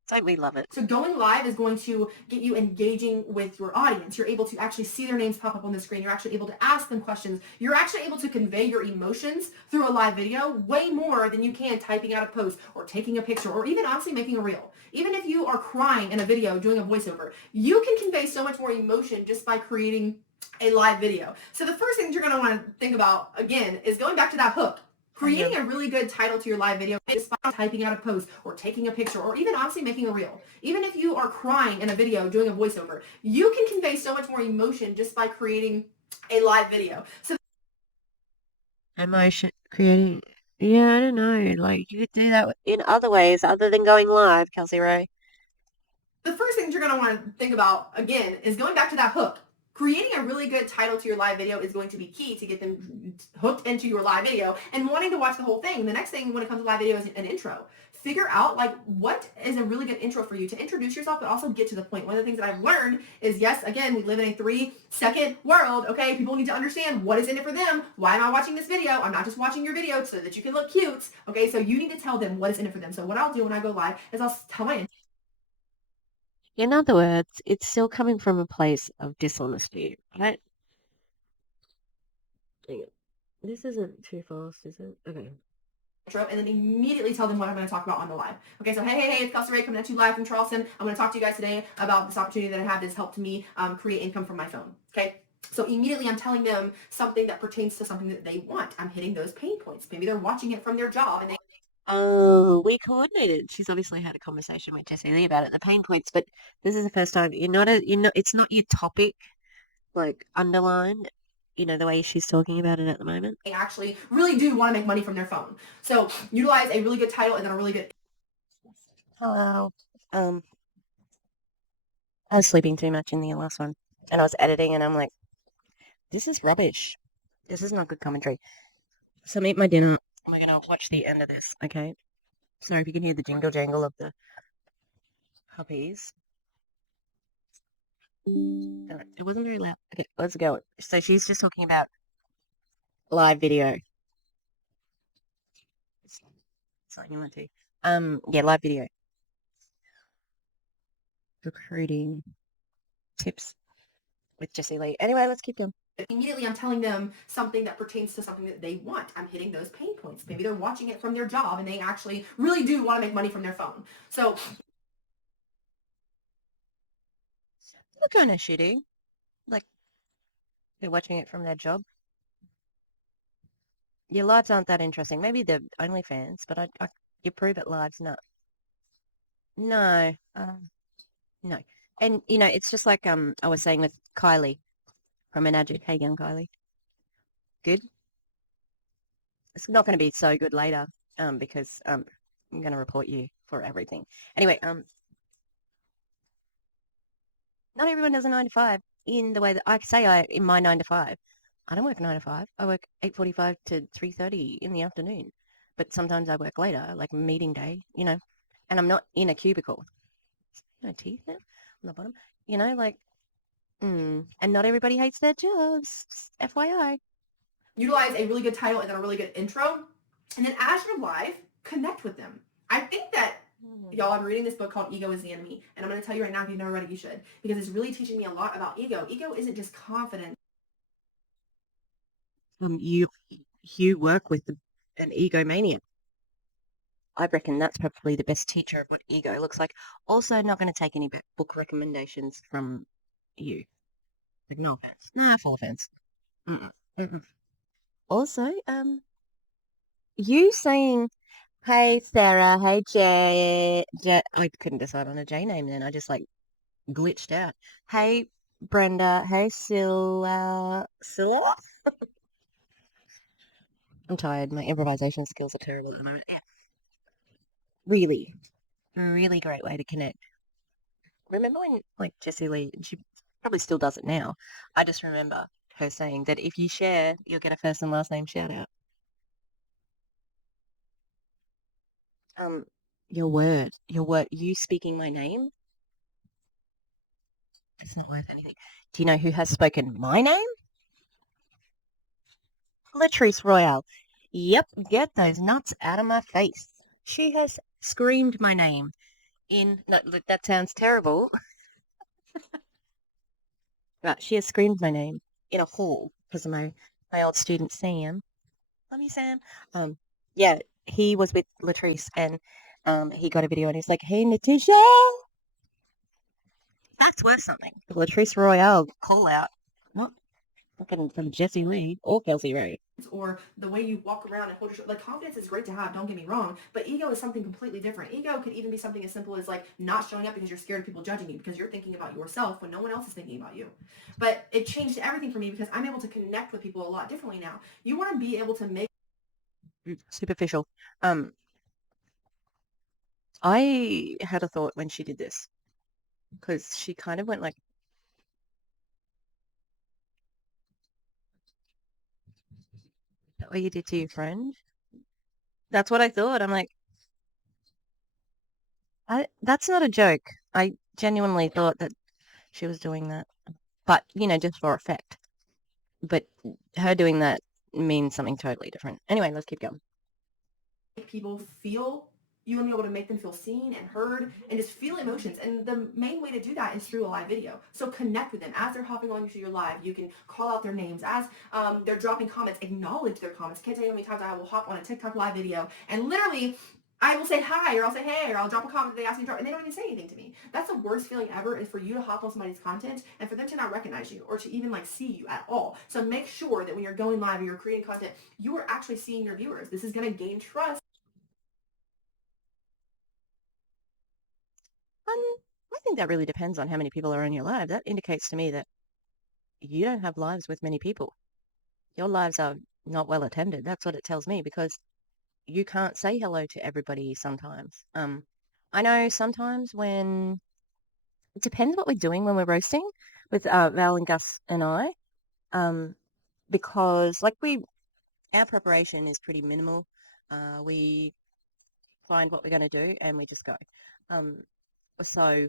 Don't we love it? So going live is going to get you engaging with your audience. You're able to actually see their names pop up on the screen. You're actually able to ask them questions. You're actually able to convey your emotions through a live video way more than you can typing out a post or taking a picture or even honestly making a reel. Even if you are crying in a video doing a voiceover, you can convey so much more emotion just by creating a live video. So the first thing you're going to want to think about, again, is going back to that hook. Creating a really good title to your live video is by typing out a post or taking a picture or even honestly making a reel. Even if you are crying in a video doing a voiceover, you can convey so much more emotion just by creating a live video. So Emotion creating. Yeah, I don't know. Like you could do that in other ways other than going live, Kelsey Rhae. the first thing you're going to want to think about, again, is going back to that hook. Creating a really good title to your live video is going to be key to get them hooked into your live video and wanting to watch the whole thing. The next thing when it comes to live video is an intro. Figure out like what is a really good intro for you to introduce yourself, but also get to the point. One of the things that I've learned is, yes, again, we live in a 3-second world. Okay, people need to understand what is in it for them. Why am I watching this video? I'm not just watching your video so that you can look cute. Okay, so you need to tell them what is in it for them. So what I'll do when I go live is I'll tell my... In other words, it's still coming from a place of dishonesty, right? Dang it. This isn't too fast, is it? Okay. intro and then immediately tell them what I'm going to talk about on the live. Okay, so hey, it's Kelsey Rhae coming at you live from Charleston. I'm going to talk to you guys today about this opportunity that I have that's helped me create income from my phone. Okay, so immediately I'm telling them something that pertains to something that they want. I'm hitting those pain points. Maybe they're watching it from their job and they... Oh, we coordinated. She's obviously had a conversation with Jessie Lee about it, the pain points, but this is the first time it's not your topic, like underlined, the way she's talking about it at the moment. They actually really do want to make money from their phone. So utilize a really good title and then a really good... Hello. I was sleeping too much in the last one, and I was editing, and I'm like, this is rubbish. This is not good commentary. So I'm eating my dinner, and we're going to watch the end of this, okay? Sorry if you can hear the jingle jangle of the puppies. It wasn't very loud. Okay, let's go. So she's just talking about live video. Something you want to. Yeah, live video. Recruiting tips with Jessie Lee. Anyway, let's keep going. Immediately I'm telling them something that pertains to something that they want. I'm hitting those pain points. Maybe they're watching it from their job and they actually really do want to make money from their phone. So they're kind of shitty. Like, they're watching it from their job. Your lives aren't that interesting. Maybe the OnlyFans, but you prove it live's not. No. No. And, it's just like I was saying with Kylie from Enagic. Hey, young Kylie. Good? It's not going to be so good later because I'm going to report you for everything. Anyway, not everyone does a 9 to 5 in the way that I say in my 9 to 5. I don't work 9 to 5. I work 8:45 to 3:30 in the afternoon. But sometimes I work later, like meeting day, and I'm not in a cubicle. No teeth now on the bottom, and not everybody hates their jobs. Just FYI. Utilize a really good title and then a really good intro. And then as you're live, connect with them. I think that, y'all, I'm reading this book called Ego is the Enemy. And I'm going to tell you right now, if you've never read it, you should. Because it's really teaching me a lot about ego. Ego isn't just confidence. You work with an egomaniac. I reckon that's probably the best teacher of what ego looks like. Also, not going to take any book recommendations from you. Like, no offense. Nah, full offense. Also, you saying, hey, Sarah, hey, Jay, I couldn't decide on a J name then. I just, glitched out. Hey, Brenda, hey, Scylla? I'm tired. My improvisation skills are terrible at the moment. Yeah. Really, really great way to connect. Remember when, Jessie Lee, she probably still does it now. I just remember her saying that if you share, you'll get a first and last name shout out. Your word, you speaking my name, it's not worth anything. Do you know who has spoken my name? Latrice Royale. Yep, get those nuts out of my face. She has screamed my name no, look, that sounds terrible. Right, she has screamed my name in a hall because of my old student Sam. Love you, Sam. Yeah, he was with Latrice and he got a video and he's like, hey, Natisha. That's worth something. The Latrice Royale call out. Not fucking from Jessie Lee or Kelsey Rhae. Or the way you walk around and hold your... confidence is great to have, don't get me wrong, but ego is something completely different. Ego could even be something as simple as not showing up because you're scared of people judging you because you're thinking about yourself when no one else is thinking about you. But it changed everything for me because I'm able to connect with people a lot differently now. You want to be able to make... Superficial. I had a thought when she did this because she kind of went what you did to your friend. That's what I thought. I'm like, that's not a joke. I genuinely thought that she was doing that, but just for effect. But her doing that means something totally different. Anyway, let's keep going. People feel You want to be able to make them feel seen and heard and just feel emotions. And the main way to do that is through a live video. So connect with them. As they're hopping onto your live, you can call out their names. As they're dropping comments, acknowledge their comments. Can't tell you how many times I will hop on a TikTok live video and literally I will say hi, or I'll say hey, or I'll drop a comment that they ask me to drop, and they don't even say anything to me. That's the worst feeling ever, is for you to hop on somebody's content and for them to not recognize you or to even like see you at all. So make sure that when you're going live or you're creating content, you are actually seeing your viewers. This is going to gain trust. I think that really depends on how many people are on your live. That indicates to me that you don't have lives with many people. Your lives are not well attended. That's what it tells me, because you can't say hello to everybody sometimes. I know sometimes when it depends what we're doing when we're roasting with Val and Gus and I, because like our preparation is pretty minimal. We find what we're going to do and we just go. So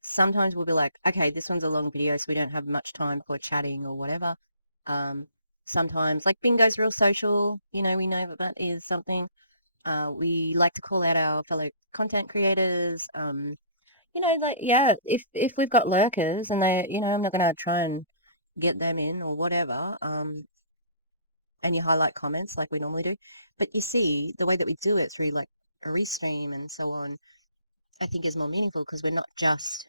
sometimes we'll be like, okay, this one's a long video, so we don't have much time for chatting or whatever. Sometimes, like bingo's real social, we know that is something. We like to call out our fellow content creators. If we've got lurkers and they, I'm not going to try and get them in or whatever, and you highlight comments like we normally do. But you see, the way that we do it through like a restream and so on, I think is more meaningful, because we're not just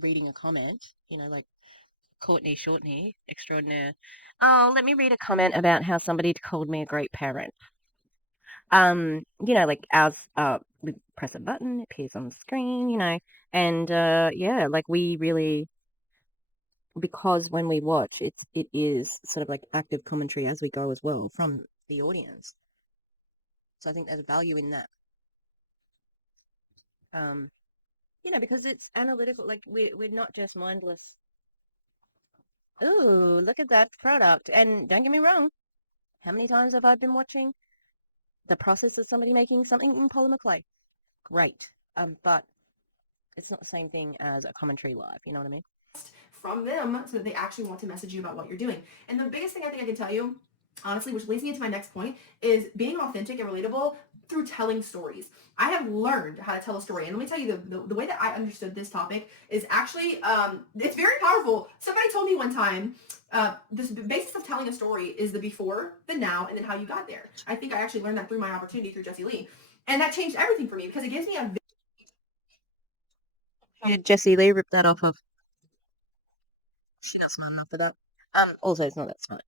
reading a comment, like Courtney Shortney extraordinaire. Oh, let me read a comment about how somebody called me a great parent. Like ours, we press a button, it appears on the screen, and like we really, because when we watch, it is sort of like active commentary as we go as well from the audience. So I think there's value in that. Because it's analytical, like we're not just mindless. Ooh, look at that product. And don't get me wrong, how many times have I been watching the process of somebody making something in polymer clay? Great. But it's not the same thing as a commentary live, you know what I mean? From them so that they actually want to message you about what you're doing. And the biggest thing I think I can tell you, honestly, which leads me into my next point, is being authentic and relatable through telling stories. I have learned how to tell a story. And let me tell you, the way that I understood this topic is actually, it's very powerful. Somebody told me one time, this basis of telling a story is the before, the now, and then how you got there. I think I actually learned that through my opportunity through Jessie Lee. And that changed everything for me, because it gives me a... Did Jessie Lee rip that off of? She's not smart enough for that. Also, it's not that smart.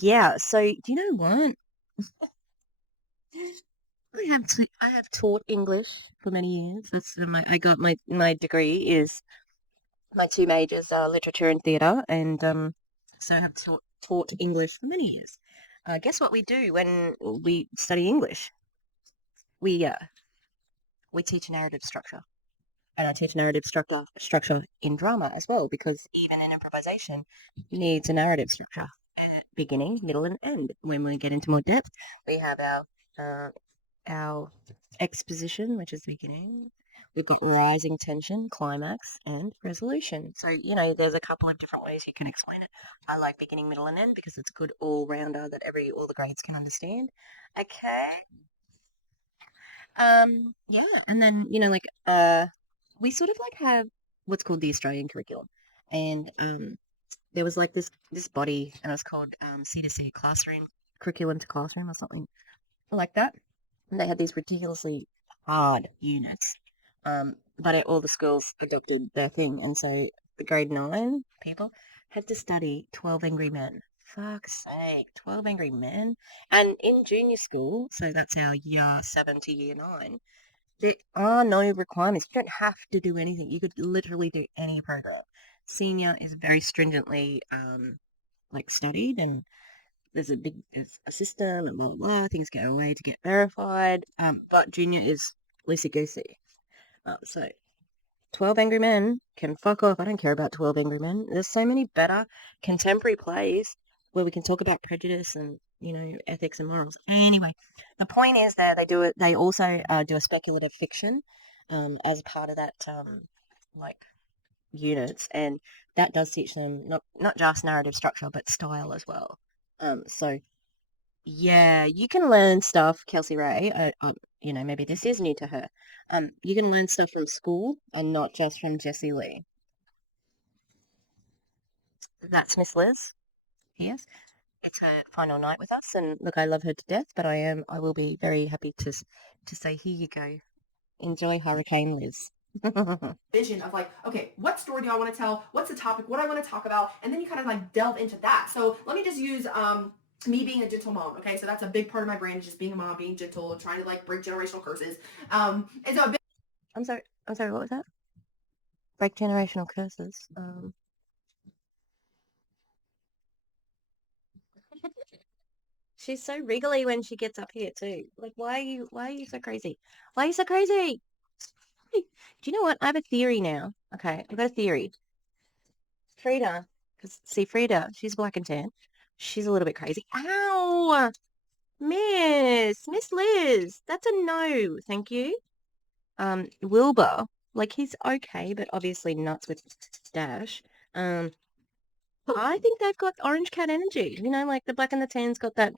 Yeah. So, do you know what? I have taught English for many years. I got my degree is, my two majors are literature and theatre, and so I have taught English for many years. Guess what we do when we study English? We teach narrative structure. And I teach narrative structure in drama as well, because even in improvisation needs a narrative structure. Beginning, middle, and end. When we get into more depth, we have our exposition, which is the beginning. We've got rising tension, climax, and resolution. So, there's a couple of different ways you can explain it. I like beginning, middle, and end because it's a good all-rounder that all the grades can understand. Okay. Yeah, and then, we sort of like have what's called the Australian curriculum. And there was like this body, and it was called C2C, classroom, curriculum to classroom or something like that. And they had these ridiculously hard units. But all the schools adopted their thing. And so the grade 9 people had to study 12 Angry Men. Fuck's sake, 12 Angry Men. And in junior school, so that's our year 7 to year 9, there are no requirements. You don't have to do anything. You could literally do any program. Senior is very stringently studied, and there's a system and blah blah blah. Things go away to get verified. But junior is loosey goosey. So 12 Angry Men can fuck off. I don't care about 12 Angry Men. There's so many better contemporary plays where we can talk about prejudice and, ethics and morals. Anyway, the point is that they also do a speculative fiction as part of that, units, and that does teach them not just narrative structure, but style as well. So Yeah, you can learn stuff, Kelsey Rhae. Maybe this is new to her. You can learn stuff from school and not just from Jessie Lee. That's Miss Liz. Yes. It's her final night with us, and look, I love her to death, but I will be very happy to say, here you go. Enjoy Hurricane Liz. Vision of like, okay, what story do I want to tell? What's the topic? What do I want to talk about? And then you kind of like delve into that. So let me just use me being a gentle mom. Okay, so that's a big part of my brand, is just being a mom, being gentle, and trying to like break generational curses. And so a big I'm sorry, what was that? Break generational curses. She's so wriggly when she gets up here too. Like, why are you so crazy? Why are you so crazy? Do you know what? I have a theory now. Okay, I've got a theory. Frida, because see, Frida, she's black and tan. She's a little bit crazy. Ow! Miss Liz, that's a no, thank you. Wilbur, like he's okay, but obviously nuts with Dash. I think they've got orange cat energy. You know, like the black and the tan's got that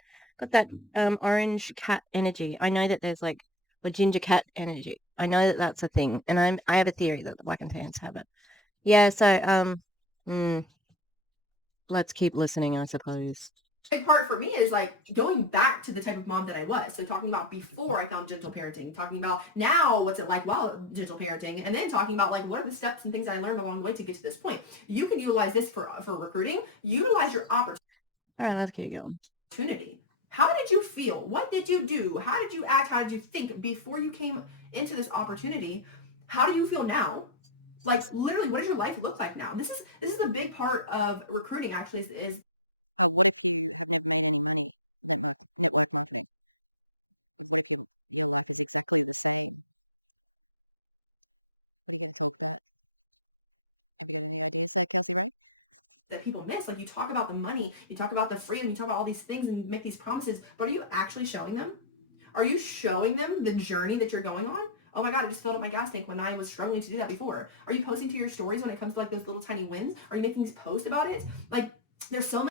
orange cat energy. I know that there's like a ginger cat energy. I know that that's a thing, and I have a theory that the black and tans have it. Yeah, so let's keep listening, I suppose. big part for me is like going back to the type of mom that I was. So talking about before I found gentle parenting, talking about now what's it like while gentle parenting, and then talking about like what are the steps and things that I learned along the way to get to this point. You can utilize this for recruiting. Utilize your opportunity. All right, let's keep going. How did you feel? What did you do? How did you act? How did you think before you came into this opportunity? How do you feel now? Like literally, what does your life look like now? This is a big part of recruiting. Actually, is that people miss. Like you talk about the money, you talk about the freedom, you talk about all these things and make these promises, but are you actually showing them? Are you showing them the journey that you're going on? Oh my God, I just filled up my gas tank when I was struggling to do that before. Are you posting to your stories when it comes to like those little tiny wins? Are you making these posts about it? Like there's so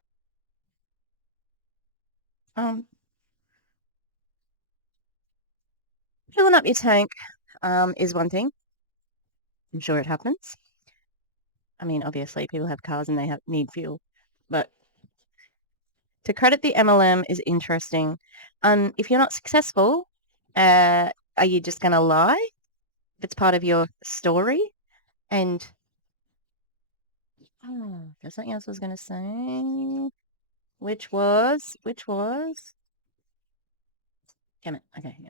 many. Filling up your tank is one thing. I'm sure it happens. I mean, obviously, people have cars and they need fuel, but to credit the MLM is interesting. If you're not successful, are you just going to lie? If it's part of your story, and there's something else I was going to say, which was, damn it. Okay, yeah.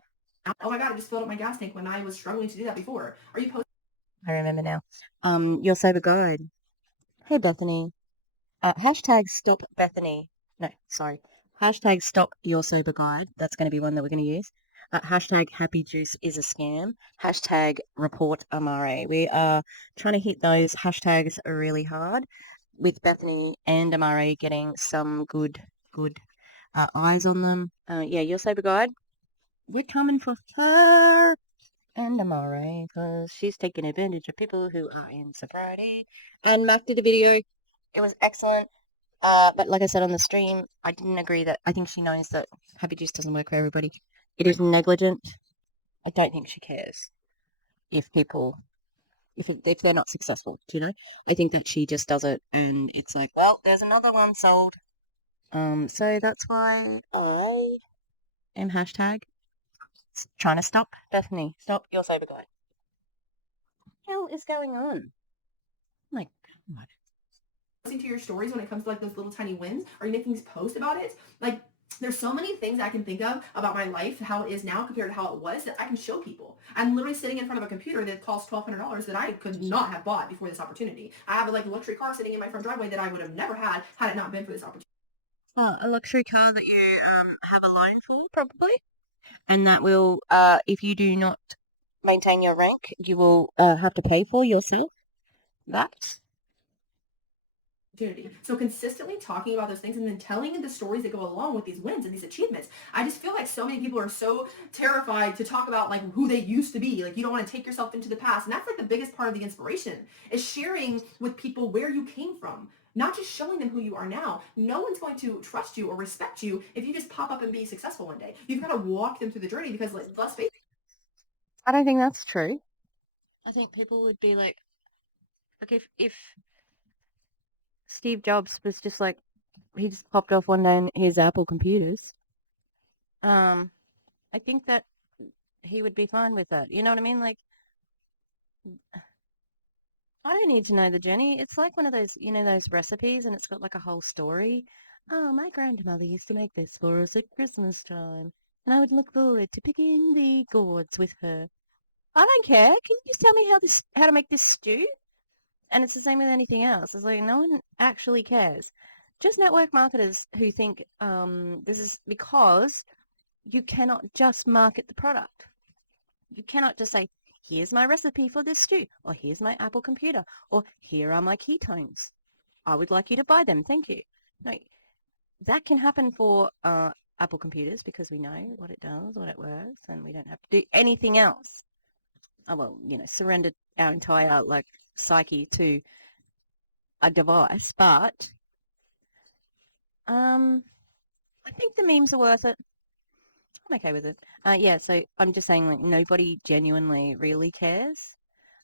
Oh my God, I just filled up my gas tank when I was struggling to do that before. Are you posting? I remember now. Your sober guide. Hey, Bethany. Hashtag stop Bethany. No, sorry. Hashtag stop your sober guide. That's going to be one that we're going to use. Hashtag happy juice is a scam. Hashtag report Amare. We are trying to hit those hashtags really hard with Bethany and Amare getting some good eyes on them. Yeah, your sober guide. We're coming for her and Amare because she's taking advantage of people who are in sobriety. And Mac did a video. It was excellent. But like I said on the stream, I didn't agree that I think she knows that happy juice doesn't work for everybody. It is negligent. I don't think she cares if people, if they're not successful, do you know? I think that she just does it and it's like, well, there's another one sold. So that's why I am hashtag trying to stop Bethany. Stop your sober guy. What the hell is going on? Oh my God. To your stories when it comes to like those little tiny wins? Are you making these posts about it? Like there's so many things I can think of about my life, how it is now compared to how it was, that I can show people. I'm literally sitting in front of a computer that costs $1,200 that I could not have bought before this opportunity. I have a like luxury car sitting in my front driveway that I would have never had it not been for this opportunity. Oh, a luxury car that you have a loan for, probably, and that will, if you do not maintain your rank, you will have to pay for yourself. That. So consistently talking about those things and then telling the stories that go along with these wins and these achievements. I just feel like so many people are so terrified to talk about like who they used to be. Like you don't want to take yourself into the past. And that's like the biggest part of the inspiration is sharing with people where you came from. not just showing them who you are now. No one's going to trust you or respect you if you just pop up and be successful one day. You've got to walk them through the journey because let's face it. I don't think that's true. I think people would be like if Steve Jobs was just like, he just popped off one day and here's Apple computers. I think that he would be fine with that. You know what I mean? Like, I don't need to know the journey. It's like one of those, those recipes and it's got like a whole story. Oh, my grandmother used to make this for us at Christmas time, and I would look forward to picking the gourds with her. I don't care. Can you just tell me how to make this stew? And it's the same with anything else. It's like no one actually cares. Just network marketers who think this is because you cannot just market the product. You cannot just say, here's my recipe for this stew, or here's my Apple computer, or here are my ketones. I would like you to buy them. Thank you. No, that can happen for Apple computers because we know what it does, what it works, and we don't have to do anything else. Oh, well, surrender our entire psyche to a device, but I think the memes are worth it. I'm okay with it. Yeah, so I'm just saying, like, nobody genuinely really cares.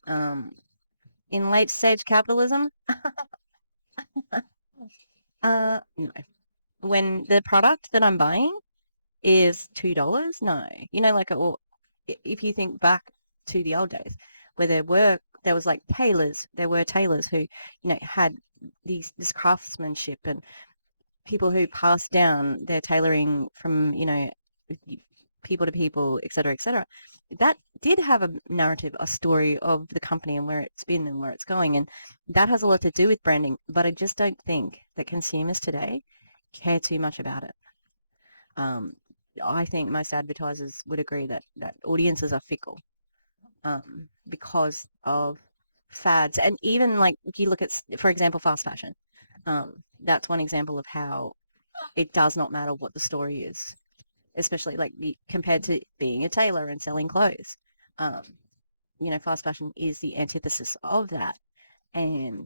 In late stage capitalism, no. When the product that I'm buying is $2, no. Or if you think back to the old days, where there was like tailors, there were tailors who, had this craftsmanship and people who passed down their tailoring from, people to people, et cetera, that did have a narrative, a story of the company and where it's been and where it's going. And that has a lot to do with branding. But I just don't think that consumers today care too much about it. I think most advertisers would agree that audiences are fickle because of fads. And even like you look at, for example, fast fashion. That's one example of how it does not matter what the story is, especially compared to being a tailor and selling clothes. Fast fashion is the antithesis of that. And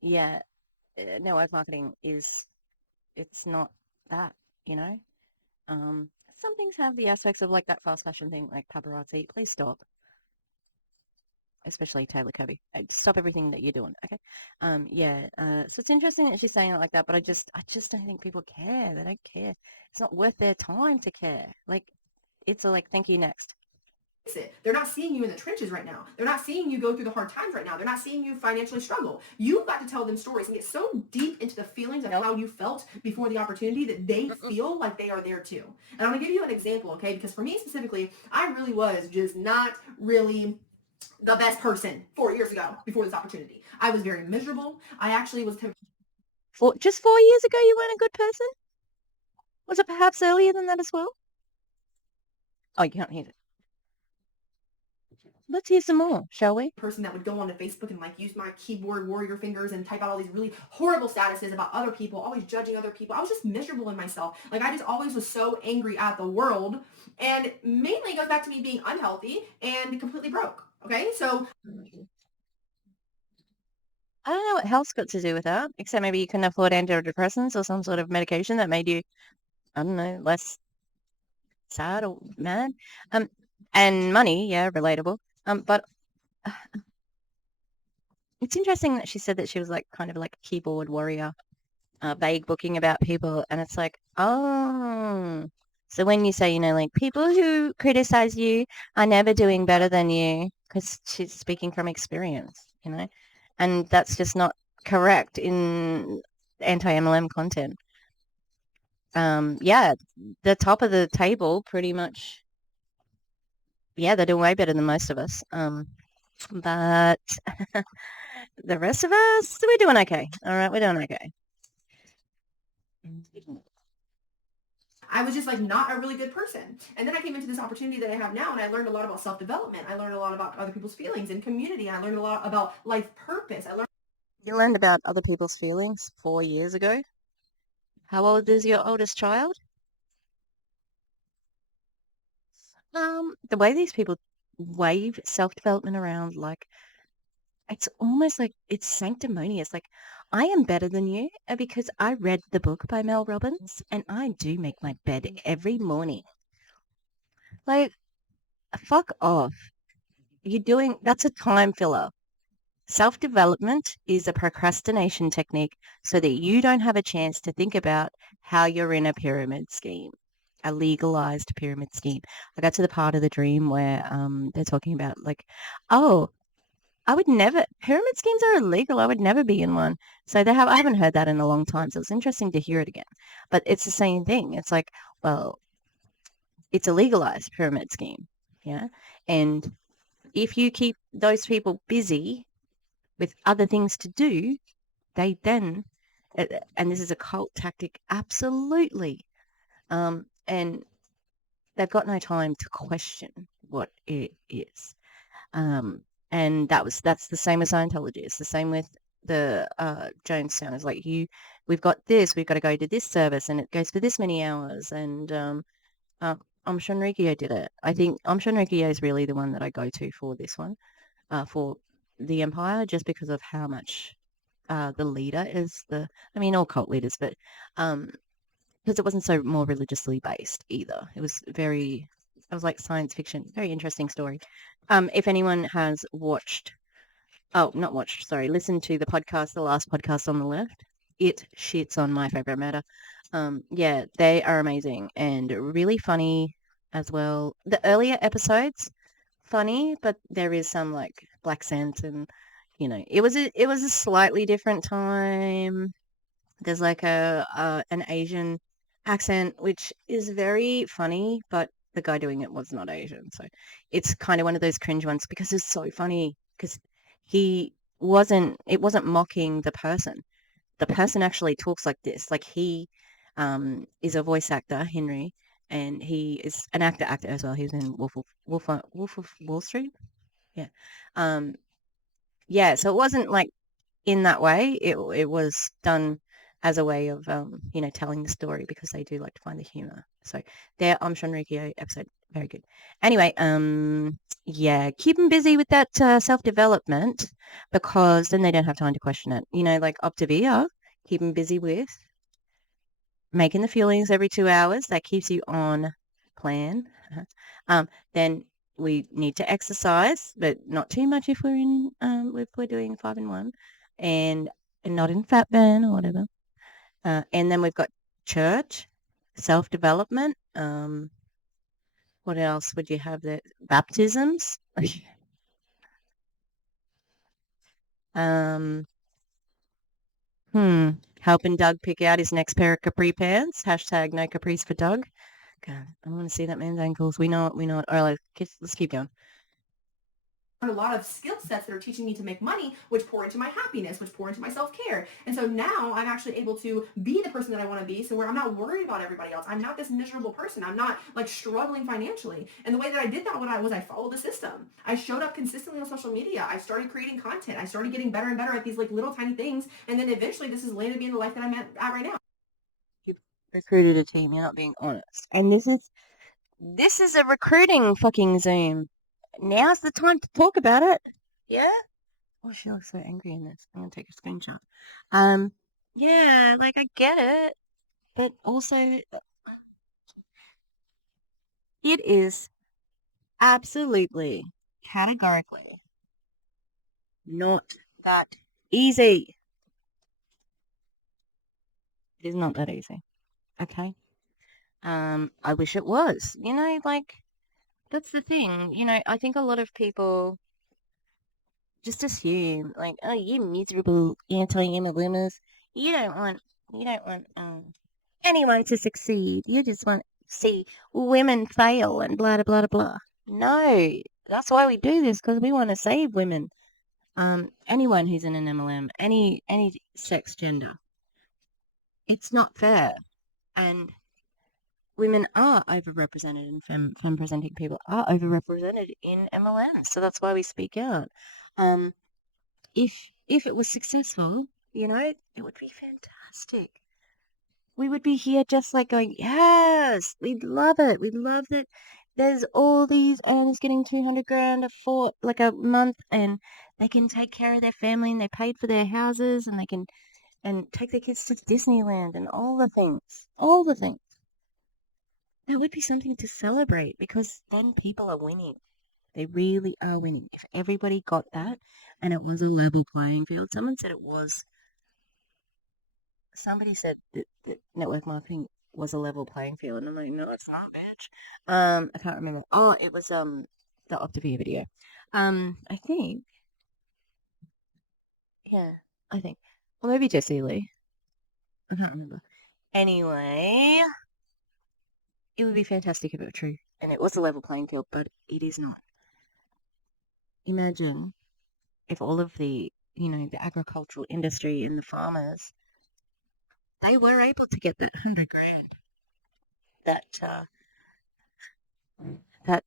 yeah, network marketing it's not that, Some things have the aspects of like that fast fashion thing, like paparazzi. Please stop. Especially Taylor Kirby. Stop everything that you're doing, okay? So it's interesting that she's saying it like that, but I just don't think people care. They don't care. It's not worth their time to care. Like, it's like, thank you, next. They're not seeing you in the trenches right now. They're not seeing you go through the hard times right now. They're not seeing you financially struggle. You've got to tell them stories and get so deep into the feelings of how you felt before the opportunity that they feel like they are there too. And I'm going to give you an example, okay? Because for me specifically, I really was just not really the best person 4 years ago before this opportunity. I was very miserable. I actually was... Just 4 years ago, you weren't a good person? Was it perhaps earlier than that as well? Oh, you can't hear it. Let's hear some more, shall we? Person that would go onto Facebook and use my keyboard warrior fingers and type out all these really horrible statuses about other people, always judging other people. I was just miserable in myself. I just always was so angry at the world. And mainly it goes back to me being unhealthy and completely broke. Okay, so I don't know what health's got to do with that, except maybe you couldn't afford antidepressants or some sort of medication that made you, I don't know, less sad or mad. And money, yeah, relatable. But it's interesting that she said that she was kind of like a keyboard warrior, vague booking about people, and it's like, oh, so when you say, people who criticize you are never doing better than you, because she's speaking from experience, and that's just not correct in anti-MLM content. Yeah, the top of the table pretty much, yeah, they're doing way better than most of us. But the rest of us, we're doing okay. All right, we're doing okay. I was just not a really good person. And then I came into this opportunity that I have now, and I learned a lot about self-development. I learned a lot about other people's feelings and community. I learned a lot about life purpose. You learned about other people's feelings 4 years ago. How old is your oldest child? The way these people wave self-development around like it's almost like it's sanctimonious. Like, I am better than you because I read the book by Mel Robbins and I do make my bed every morning. Like, fuck off. That's a time filler. Self-development is a procrastination technique so that you don't have a chance to think about how you're in a pyramid scheme, a legalized pyramid scheme. I got to the part of the dream where they're talking about like, oh, pyramid schemes are illegal. I would never be in one. So I haven't heard that in a long time. So it's interesting to hear it again. But it's the same thing. It's like, well, it's a legalized pyramid scheme. Yeah. And if you keep those people busy with other things to do, they then, and this is a cult tactic, absolutely. And they've got no time to question what it is. And that's the same as Scientology. It's the same with the Jonestown. It's like we've got we've got to go to this service, and it goes for this many hours. And Shinrikyo did it. I think Shinrikyo is really the one that I go to for this one, for the Empire, just because of how much the leader is all cult leaders, but because it wasn't so more religiously based either. It was like science fiction, very interesting story. If anyone has listened to the podcast, the last podcast on the left, it shits on My Favorite Murder. Yeah, they are amazing and really funny as well. The earlier episodes, funny, but there is some like black sense, and it was a slightly different time. There's like an Asian accent, which is very funny, but the guy doing it was not Asian. So it's kind of one of those cringe ones because it's so funny because it wasn't mocking the person. The person actually talks like this. Like he is a voice actor, Henry, and he is an actor as well. He was in Wolf of Wall Street. Yeah. Yeah, so it wasn't like in that way. It was done as a way of telling the story because they do like to find the humor. So their Shinrikyo episode, very good. Anyway, yeah, keep them busy with that self-development because then they don't have time to question it. Like Optavia, keep them busy with making the feelings every 2 hours. That keeps you on plan. Then we need to exercise, but not too much if we're doing 5-in-1, and not in fat burn or whatever. And then we've got church, self-development. What else would you have there? Baptisms. Helping Doug pick out his next pair of capri pants. Hashtag no capris for Doug. God, I want to see that man's ankles. We know it. All right, let's keep going. A lot of skill sets that are teaching me to make money, which pour into my happiness, which pour into my self-care. And so now I'm actually able to be the person that I want to be, so where I'm not worried about everybody else. I'm not this miserable person. I'm not like struggling financially. And the way that I did that I followed the system. I showed up consistently on social media. I started creating content. I started getting better and better at these like little tiny things. And then eventually this has landed me in the life that I'm at right now. You've recruited a team. You're not being honest. And this is a recruiting fucking Zoom. Now's the time to talk about it. Yeah? Oh, she looks so angry in this. I'm going to take a screenshot. Yeah, like I get it. But also, it is absolutely, categorically not that easy. It is not that easy. Okay? I wish it was. Like, that's the thing. I think a lot of people just assume, like, oh, you miserable anti-MLMers. You don't want anyone to succeed. You just want to see women fail and blah, blah, blah, blah. No, that's why we do this, because we want to save women. Anyone who's in an MLM, any sex, gender. It's not fair. And women are overrepresented, and femme presenting people are overrepresented in MLMs. So that's why we speak out. If it was successful, it would be fantastic. We would be here just like going, yes, we'd love it. We'd love that there's all these earners getting 200 grand like a month, and They can take care of their family and they paid for their houses and they can take their kids to Disneyland and all the things. All the things. That would be something to celebrate because then people are winning. They really are winning. If everybody got that and it was a level playing field, somebody said that network marketing was a level playing field, and I'm like, no, it's not, bitch. I can't remember. Oh, it was the Optavia video. I think, yeah, I think, or maybe Jessie Lee. I can't remember. Anyway, it would be fantastic if it were true, and it was a level playing field, but it is not. Imagine if all of the, the agricultural industry and the farmers, they were able to get that 100 grand that, that,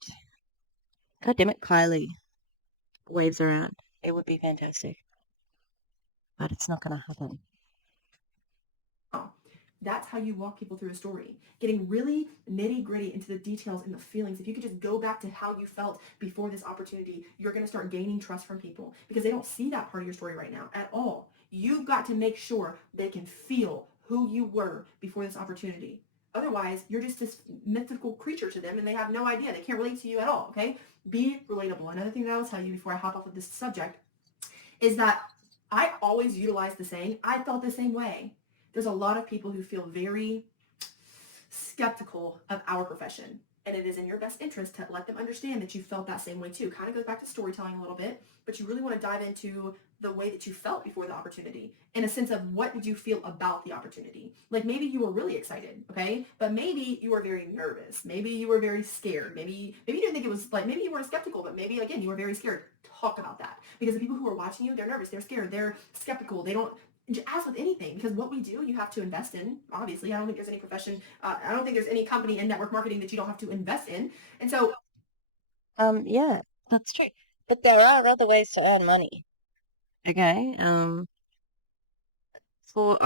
God damn it, Kylie waves around. It would be fantastic. But it's not going to happen. That's how you walk people through a story. Getting really nitty gritty into the details and the feelings. If you could just go back to how you felt before this opportunity, you're going to start gaining trust from people because they don't see that part of your story right now at all. You've got to make sure they can feel who you were before this opportunity. Otherwise, you're just this mythical creature to them and they have no idea. They can't relate to you at all, okay? Be relatable. Another thing that I will tell you before I hop off of this subject is that I always utilize the saying, I felt the same way. There's a lot of people who feel very skeptical of our profession. And it is in your best interest to let them understand that you felt that same way too. Kind of goes back to storytelling a little bit, but you really want to dive into the way that you felt before the opportunity in a sense of what did you feel about the opportunity. Like maybe you were really excited, okay? But maybe you were very nervous. Maybe you were very scared. Maybe you didn't think it was like, maybe you weren't skeptical, but maybe again, you were very scared. Talk about that because the people who are watching you, they're nervous, they're scared, they're skeptical. They don't, as with anything, because what we do, you have to invest in. Obviously, I don't think there's any profession, I don't think there's any company in network marketing that you don't have to invest in. And so, yeah, that's true. But there are other ways to earn money. Okay. For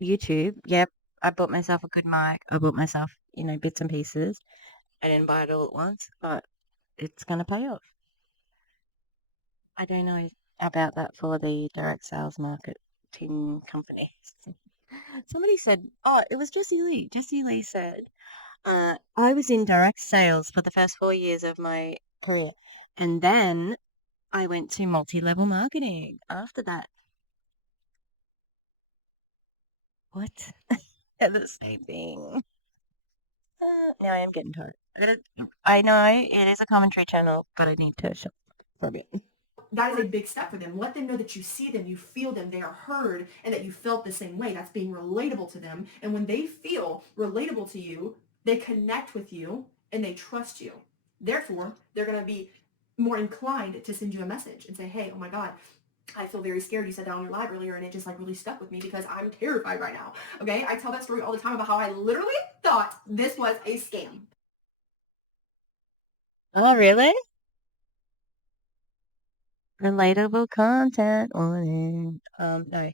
YouTube, yep, I bought myself a good mic. I bought myself, bits and pieces. I didn't buy it all at once, but it's gonna pay off. I don't know about that for the direct sales marketing companies. Somebody said, oh, it was Jessie Lee. Jessie Lee said, I was in direct sales for the first 4 years of my career. And then I went to multi-level marketing after that. What? They're the same thing. Now I am getting tired. I know it is a commentary channel, but I need to shut for a bit. that is a big step for them. Let them know that you see them, you feel them, they are heard, and that you felt the same way. That's being relatable to them. And when they feel relatable to you, they connect with you and they trust you. Therefore, they're going to be more inclined to send you a message and say, hey, oh my God, I feel very scared. You said that on your live earlier and it just like really stuck with me because I'm terrified right now. Okay. I tell that story all the time about how I literally thought this was a scam. Oh, really? Relatable content on it. No.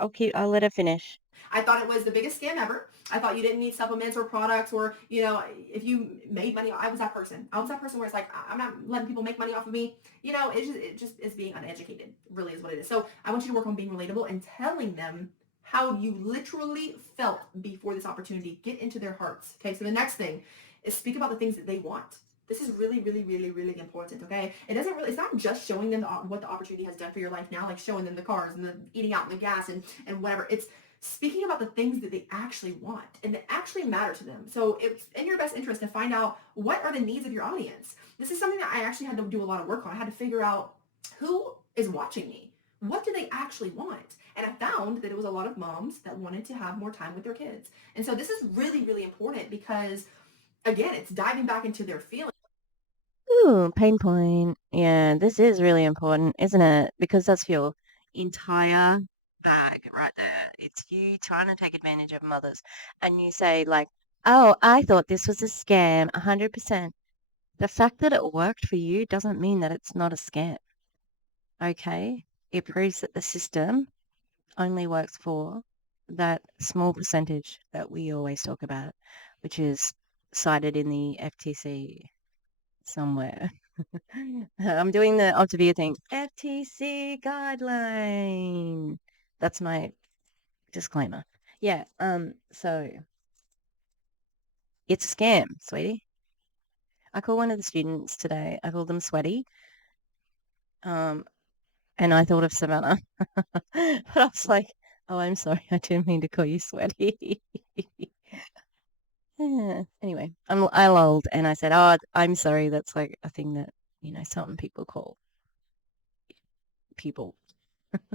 Okay, I'll let her finish. I thought it was the biggest scam ever. I thought you didn't need supplements or products or, if you made money, I was that person. I was that person where it's like, I'm not letting people make money off of me. It just is being uneducated, really is what it is. So I want you to work on being relatable and telling them how you literally felt before this opportunity. Get into their hearts. Okay, so the next thing is speak about the things that they want. This is really, really, really, really important, okay? It's not just showing them what the opportunity has done for your life now, like showing them the cars and the eating out and the gas and whatever. It's speaking about the things that they actually want and that actually matter to them. So it's in your best interest to find out what are the needs of your audience. This is something that I actually had to do a lot of work on. I had to figure out who is watching me. What do they actually want? And I found that it was a lot of moms that wanted to have more time with their kids. And so this is really, really important because, again, it's diving back into their feelings. Ooh, pain point. Yeah, this is really important, isn't it? Because that's your entire bag right there. It's you trying to take advantage of mothers. And you say, like, oh, I thought this was a scam, 100%. The fact that it worked for you doesn't mean that it's not a scam. Okay? It proves that the system only works for that small percentage that we always talk about, which is cited in the FTC somewhere. I'm doing the Optavia thing. FTC guideline. That's my disclaimer. Yeah, so it's a scam, sweetie. I called one of the students today. I called them Sweaty. And I thought of Savannah. But I was like, oh, I'm sorry. I didn't mean to call you Sweaty. Yeah. Anyway, I lulled and I said, oh, I'm sorry. That's like a thing that, some people call people.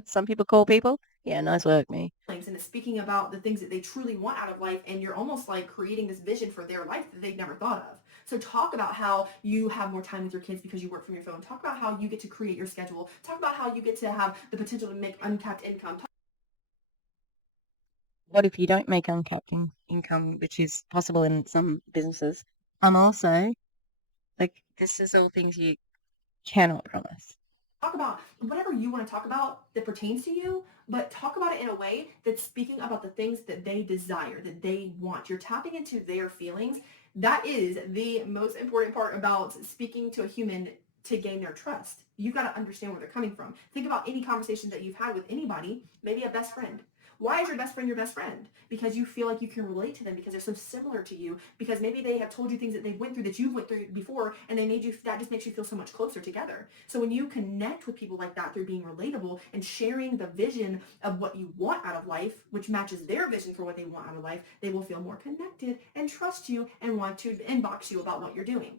Some people call people. Yeah, nice work, me. And it's speaking about the things that they truly want out of life, and you're almost like creating this vision for their life that they've never thought of. So talk about how you have more time with your kids because you work from your phone. Talk about how you get to create your schedule. Talk about how you get to have the potential to make uncapped income. What if you don't make uncapped income, which is possible in some businesses? I'm also like, this is all things you cannot promise. Talk about whatever you want to talk about that pertains to you, but talk about it in a way that's speaking about the things that they desire, that they want. You're tapping into their feelings. That is the most important part about speaking to a human to gain their trust. You've got to understand where they're coming from. Think about any conversation that you've had with anybody, maybe a best friend. Why is your best friend your best friend? Because you feel like you can relate to them, because they're so similar to you, because maybe they have told you things that they went through that you went through before, and that just makes you feel so much closer together. So when you connect with people like that through being relatable and sharing the vision of what you want out of life, which matches their vision for what they want out of life, they will feel more connected and trust you and want to inbox you about what you're doing.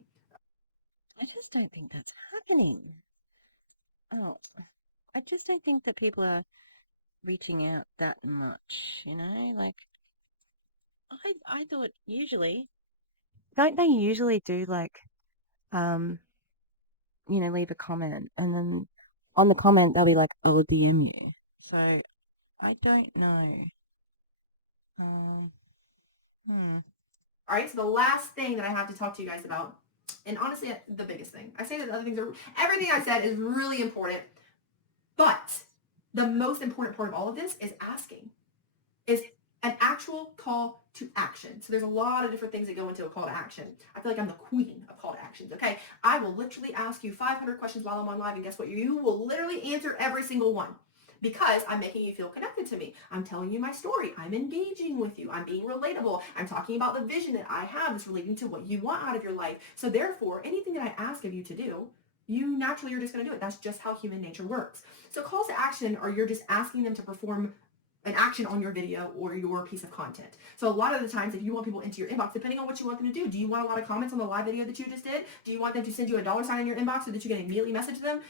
I just don't think that's happening. Oh, I just don't think that people are reaching out that much, like I thought usually, don't they usually do like leave a comment, and then on the comment they'll be like, I'll DM you. So I don't know. All right, so the last thing that I have to talk to you guys about, and honestly, the biggest thing, I say that other things everything I said is really important, but the most important part of all of this is asking, is an actual call to action. So there's a lot of different things that go into a call to action. I feel like I'm the queen of call to actions, okay? I will literally ask you 500 questions while I'm on live, and guess what? You will literally answer every single one, because I'm making you feel connected to me. I'm telling you my story. I'm engaging with you. I'm being relatable. I'm talking about the vision that I have that's relating to what you want out of your life. So therefore, anything that I ask of you to do, you naturally are just going to do it. That's just how human nature works. So calls to action are you're just asking them to perform an action on your video or your piece of content. So a lot of the times, if you want people into your inbox, depending on what you want them to do you want a lot of comments on the live video that you just did? Do you want them to send you a $sign in your inbox so that you can immediately message them?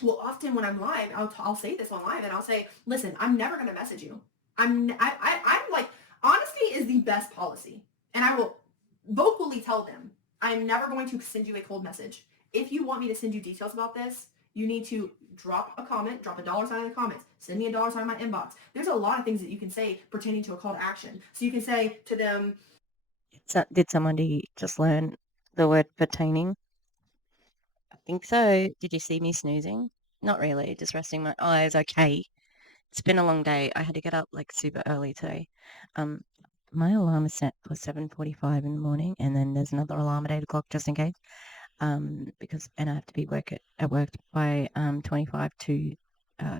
Well, often when I'm live, I'll say this on live, and I'll say, listen, I'm never going to message you. I'm like, honesty is the best policy. And I will vocally tell them, I'm never going to send you a cold message. If you want me to send you details about this, you need to drop a comment, drop a $sign in the comments, send me a $sign in my inbox. There's a lot of things that you can say pertaining to a call to action. So you can say to them, did somebody just learn the word pertaining? I think so. Did you see me snoozing? Not really, just resting my eyes. Okay. It's been a long day. I had to get up like super early today. My alarm is set for 7:45 in the morning, and then there's another alarm at 8 o'clock just in case. Because I have to be at work by 25 to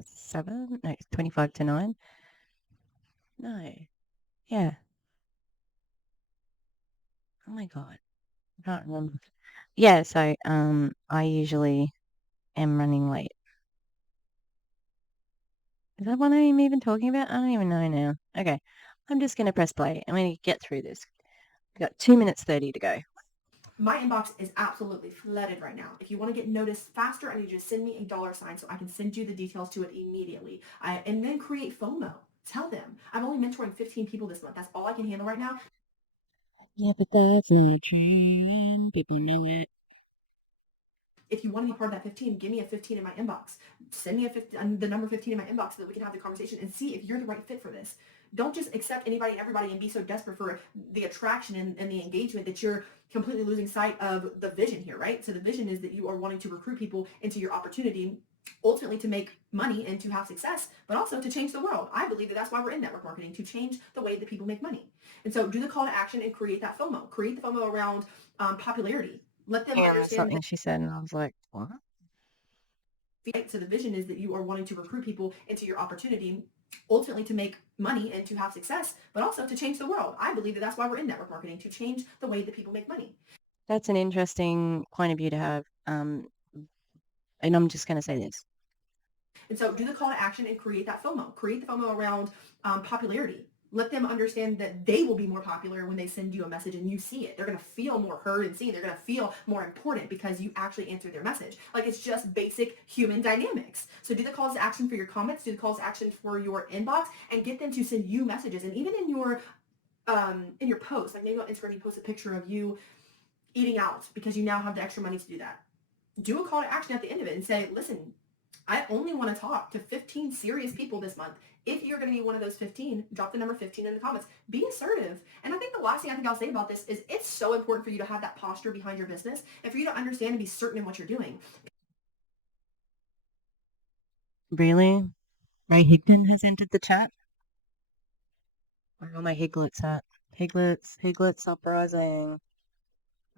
7. No, 25 to 9. No. Yeah. Oh my God. I can't remember. Yeah, so I usually am running late. Is that what I'm even talking about? I don't even know now. Okay. I'm just going to press play. I'm going to get through this. We've got 2 minutes 30 to go. My inbox is absolutely flooded right now. If you want to get noticed faster, I need you to send me a $sign so I can send you the details to it immediately. And then create FOMO. Tell them. I'm only mentoring 15 people this month. That's all I can handle right now. Yeah, but that's a dream. People know it. If you want to be part of that 15, give me a 15 in my inbox. Send me the number 15 in my inbox so that we can have the conversation and see if you're the right fit for this. Don't just accept anybody and everybody and be so desperate for the attraction and the engagement that you're completely losing sight of the vision here, right? So the vision is that you are wanting to recruit people into your opportunity, ultimately to make money and to have success, but also to change the world. I believe that that's why we're in network marketing, to change the way that people make money. And so do the call to action and create that FOMO. Create the FOMO around popularity. Let them Yeah, that's understand something she said, and I was like, what? that. So the vision is that you are wanting to recruit people into your opportunity, ultimately to make money and to have success, but also to change the world. I believe that that's why we're in network marketing, to change the way that people make money. That's an interesting point of view to have. And I'm just going to say this. And so do the call to action and create that FOMO. Create the FOMO around popularity. Let them understand that they will be more popular when they send you a message and you see it. They're going to feel more heard and seen. They're going to feel more important because you actually answered their message. Like, it's just basic human dynamics. So do the calls to action for your comments, do the calls to action for your inbox, and get them to send you messages. And even in your post, like maybe on Instagram, you post a picture of you eating out because you now have the extra money to do that. Do a call to action at the end of it and say, listen, I only want to talk to 15 serious people this month. If you're going to be one of those 15, drop the number 15 in the comments. Be assertive. And I think the last thing I think I'll say about this is it's so important for you to have that posture behind your business and for you to understand and be certain in what you're doing. Really? Ray Higdon has entered the chat? Where are all my Higlets at? Higlets uprising.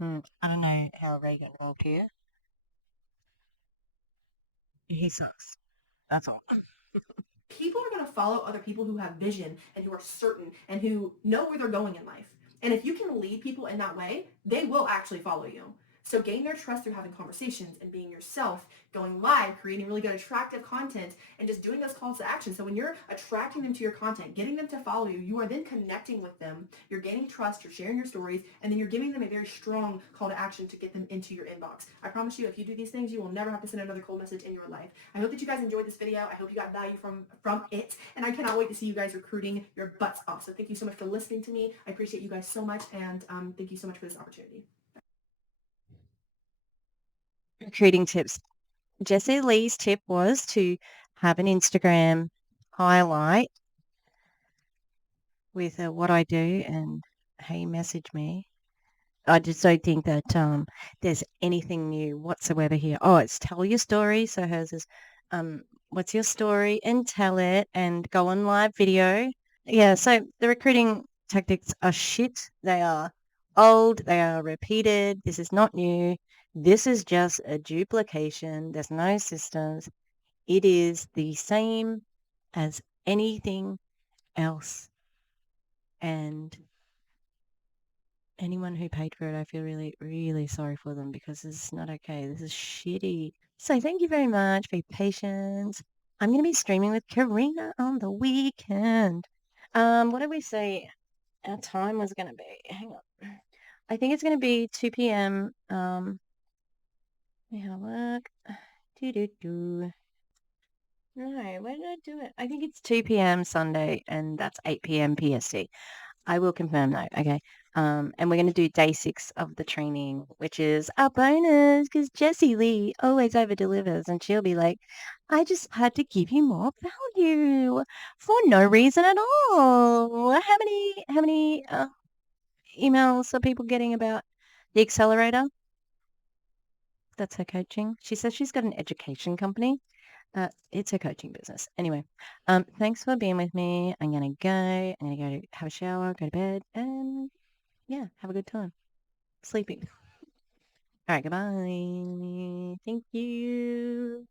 I don't know how Ray got involved here. He sucks. That's all. People are going to follow other people who have vision and who are certain and who know where they're going in life. And if you can lead people in that way, they will actually follow you. So gain their trust through having conversations and being yourself, going live, creating really good attractive content, and just doing those calls to action. So when you're attracting them to your content, getting them to follow you, you are then connecting with them. You're gaining trust, you're sharing your stories, and then you're giving them a very strong call to action to get them into your inbox. I promise you, if you do these things, you will never have to send another cold message in your life. I hope that you guys enjoyed this video. I hope you got value from it, and I cannot wait to see you guys recruiting your butts off. So thank you so much for listening to me. I appreciate you guys so much, and thank you so much for this opportunity. Recruiting tips. Jessie Lee's tip was to have an Instagram highlight with what I do and hey, message me. I just don't think that there's anything new whatsoever here. Oh, it's tell your story. So hers is what's your story and tell it and go on live video. Yeah, so the recruiting tactics are shit. They are old. They are repeated. This is not new. This is just a duplication. There's no systems. It is the same as anything else. And anyone who paid for it, I feel really, really sorry for them because this is not okay. This is shitty. So thank you very much for your patience. I'm going to be streaming with Kareenah on the weekend. What did we say our time was going to be? Hang on. I think it's going to be 2 p.m. Let me have a look. No, where did I do it? I think it's 2 p.m. Sunday, and that's 8 p.m. PST. I will confirm that, okay? And we're going to do day 6 of the training, which is a bonus because Jessie Lee always over-delivers, and she'll be like, I just had to give you more value for no reason at all. How many emails are people getting about the accelerator? That's her coaching. She says she's got an education company. It's her coaching business. Anyway, thanks for being with me. I'm going to go. I'm going to go have a shower, go to bed, and yeah, have a good time sleeping. All right, goodbye. Thank you.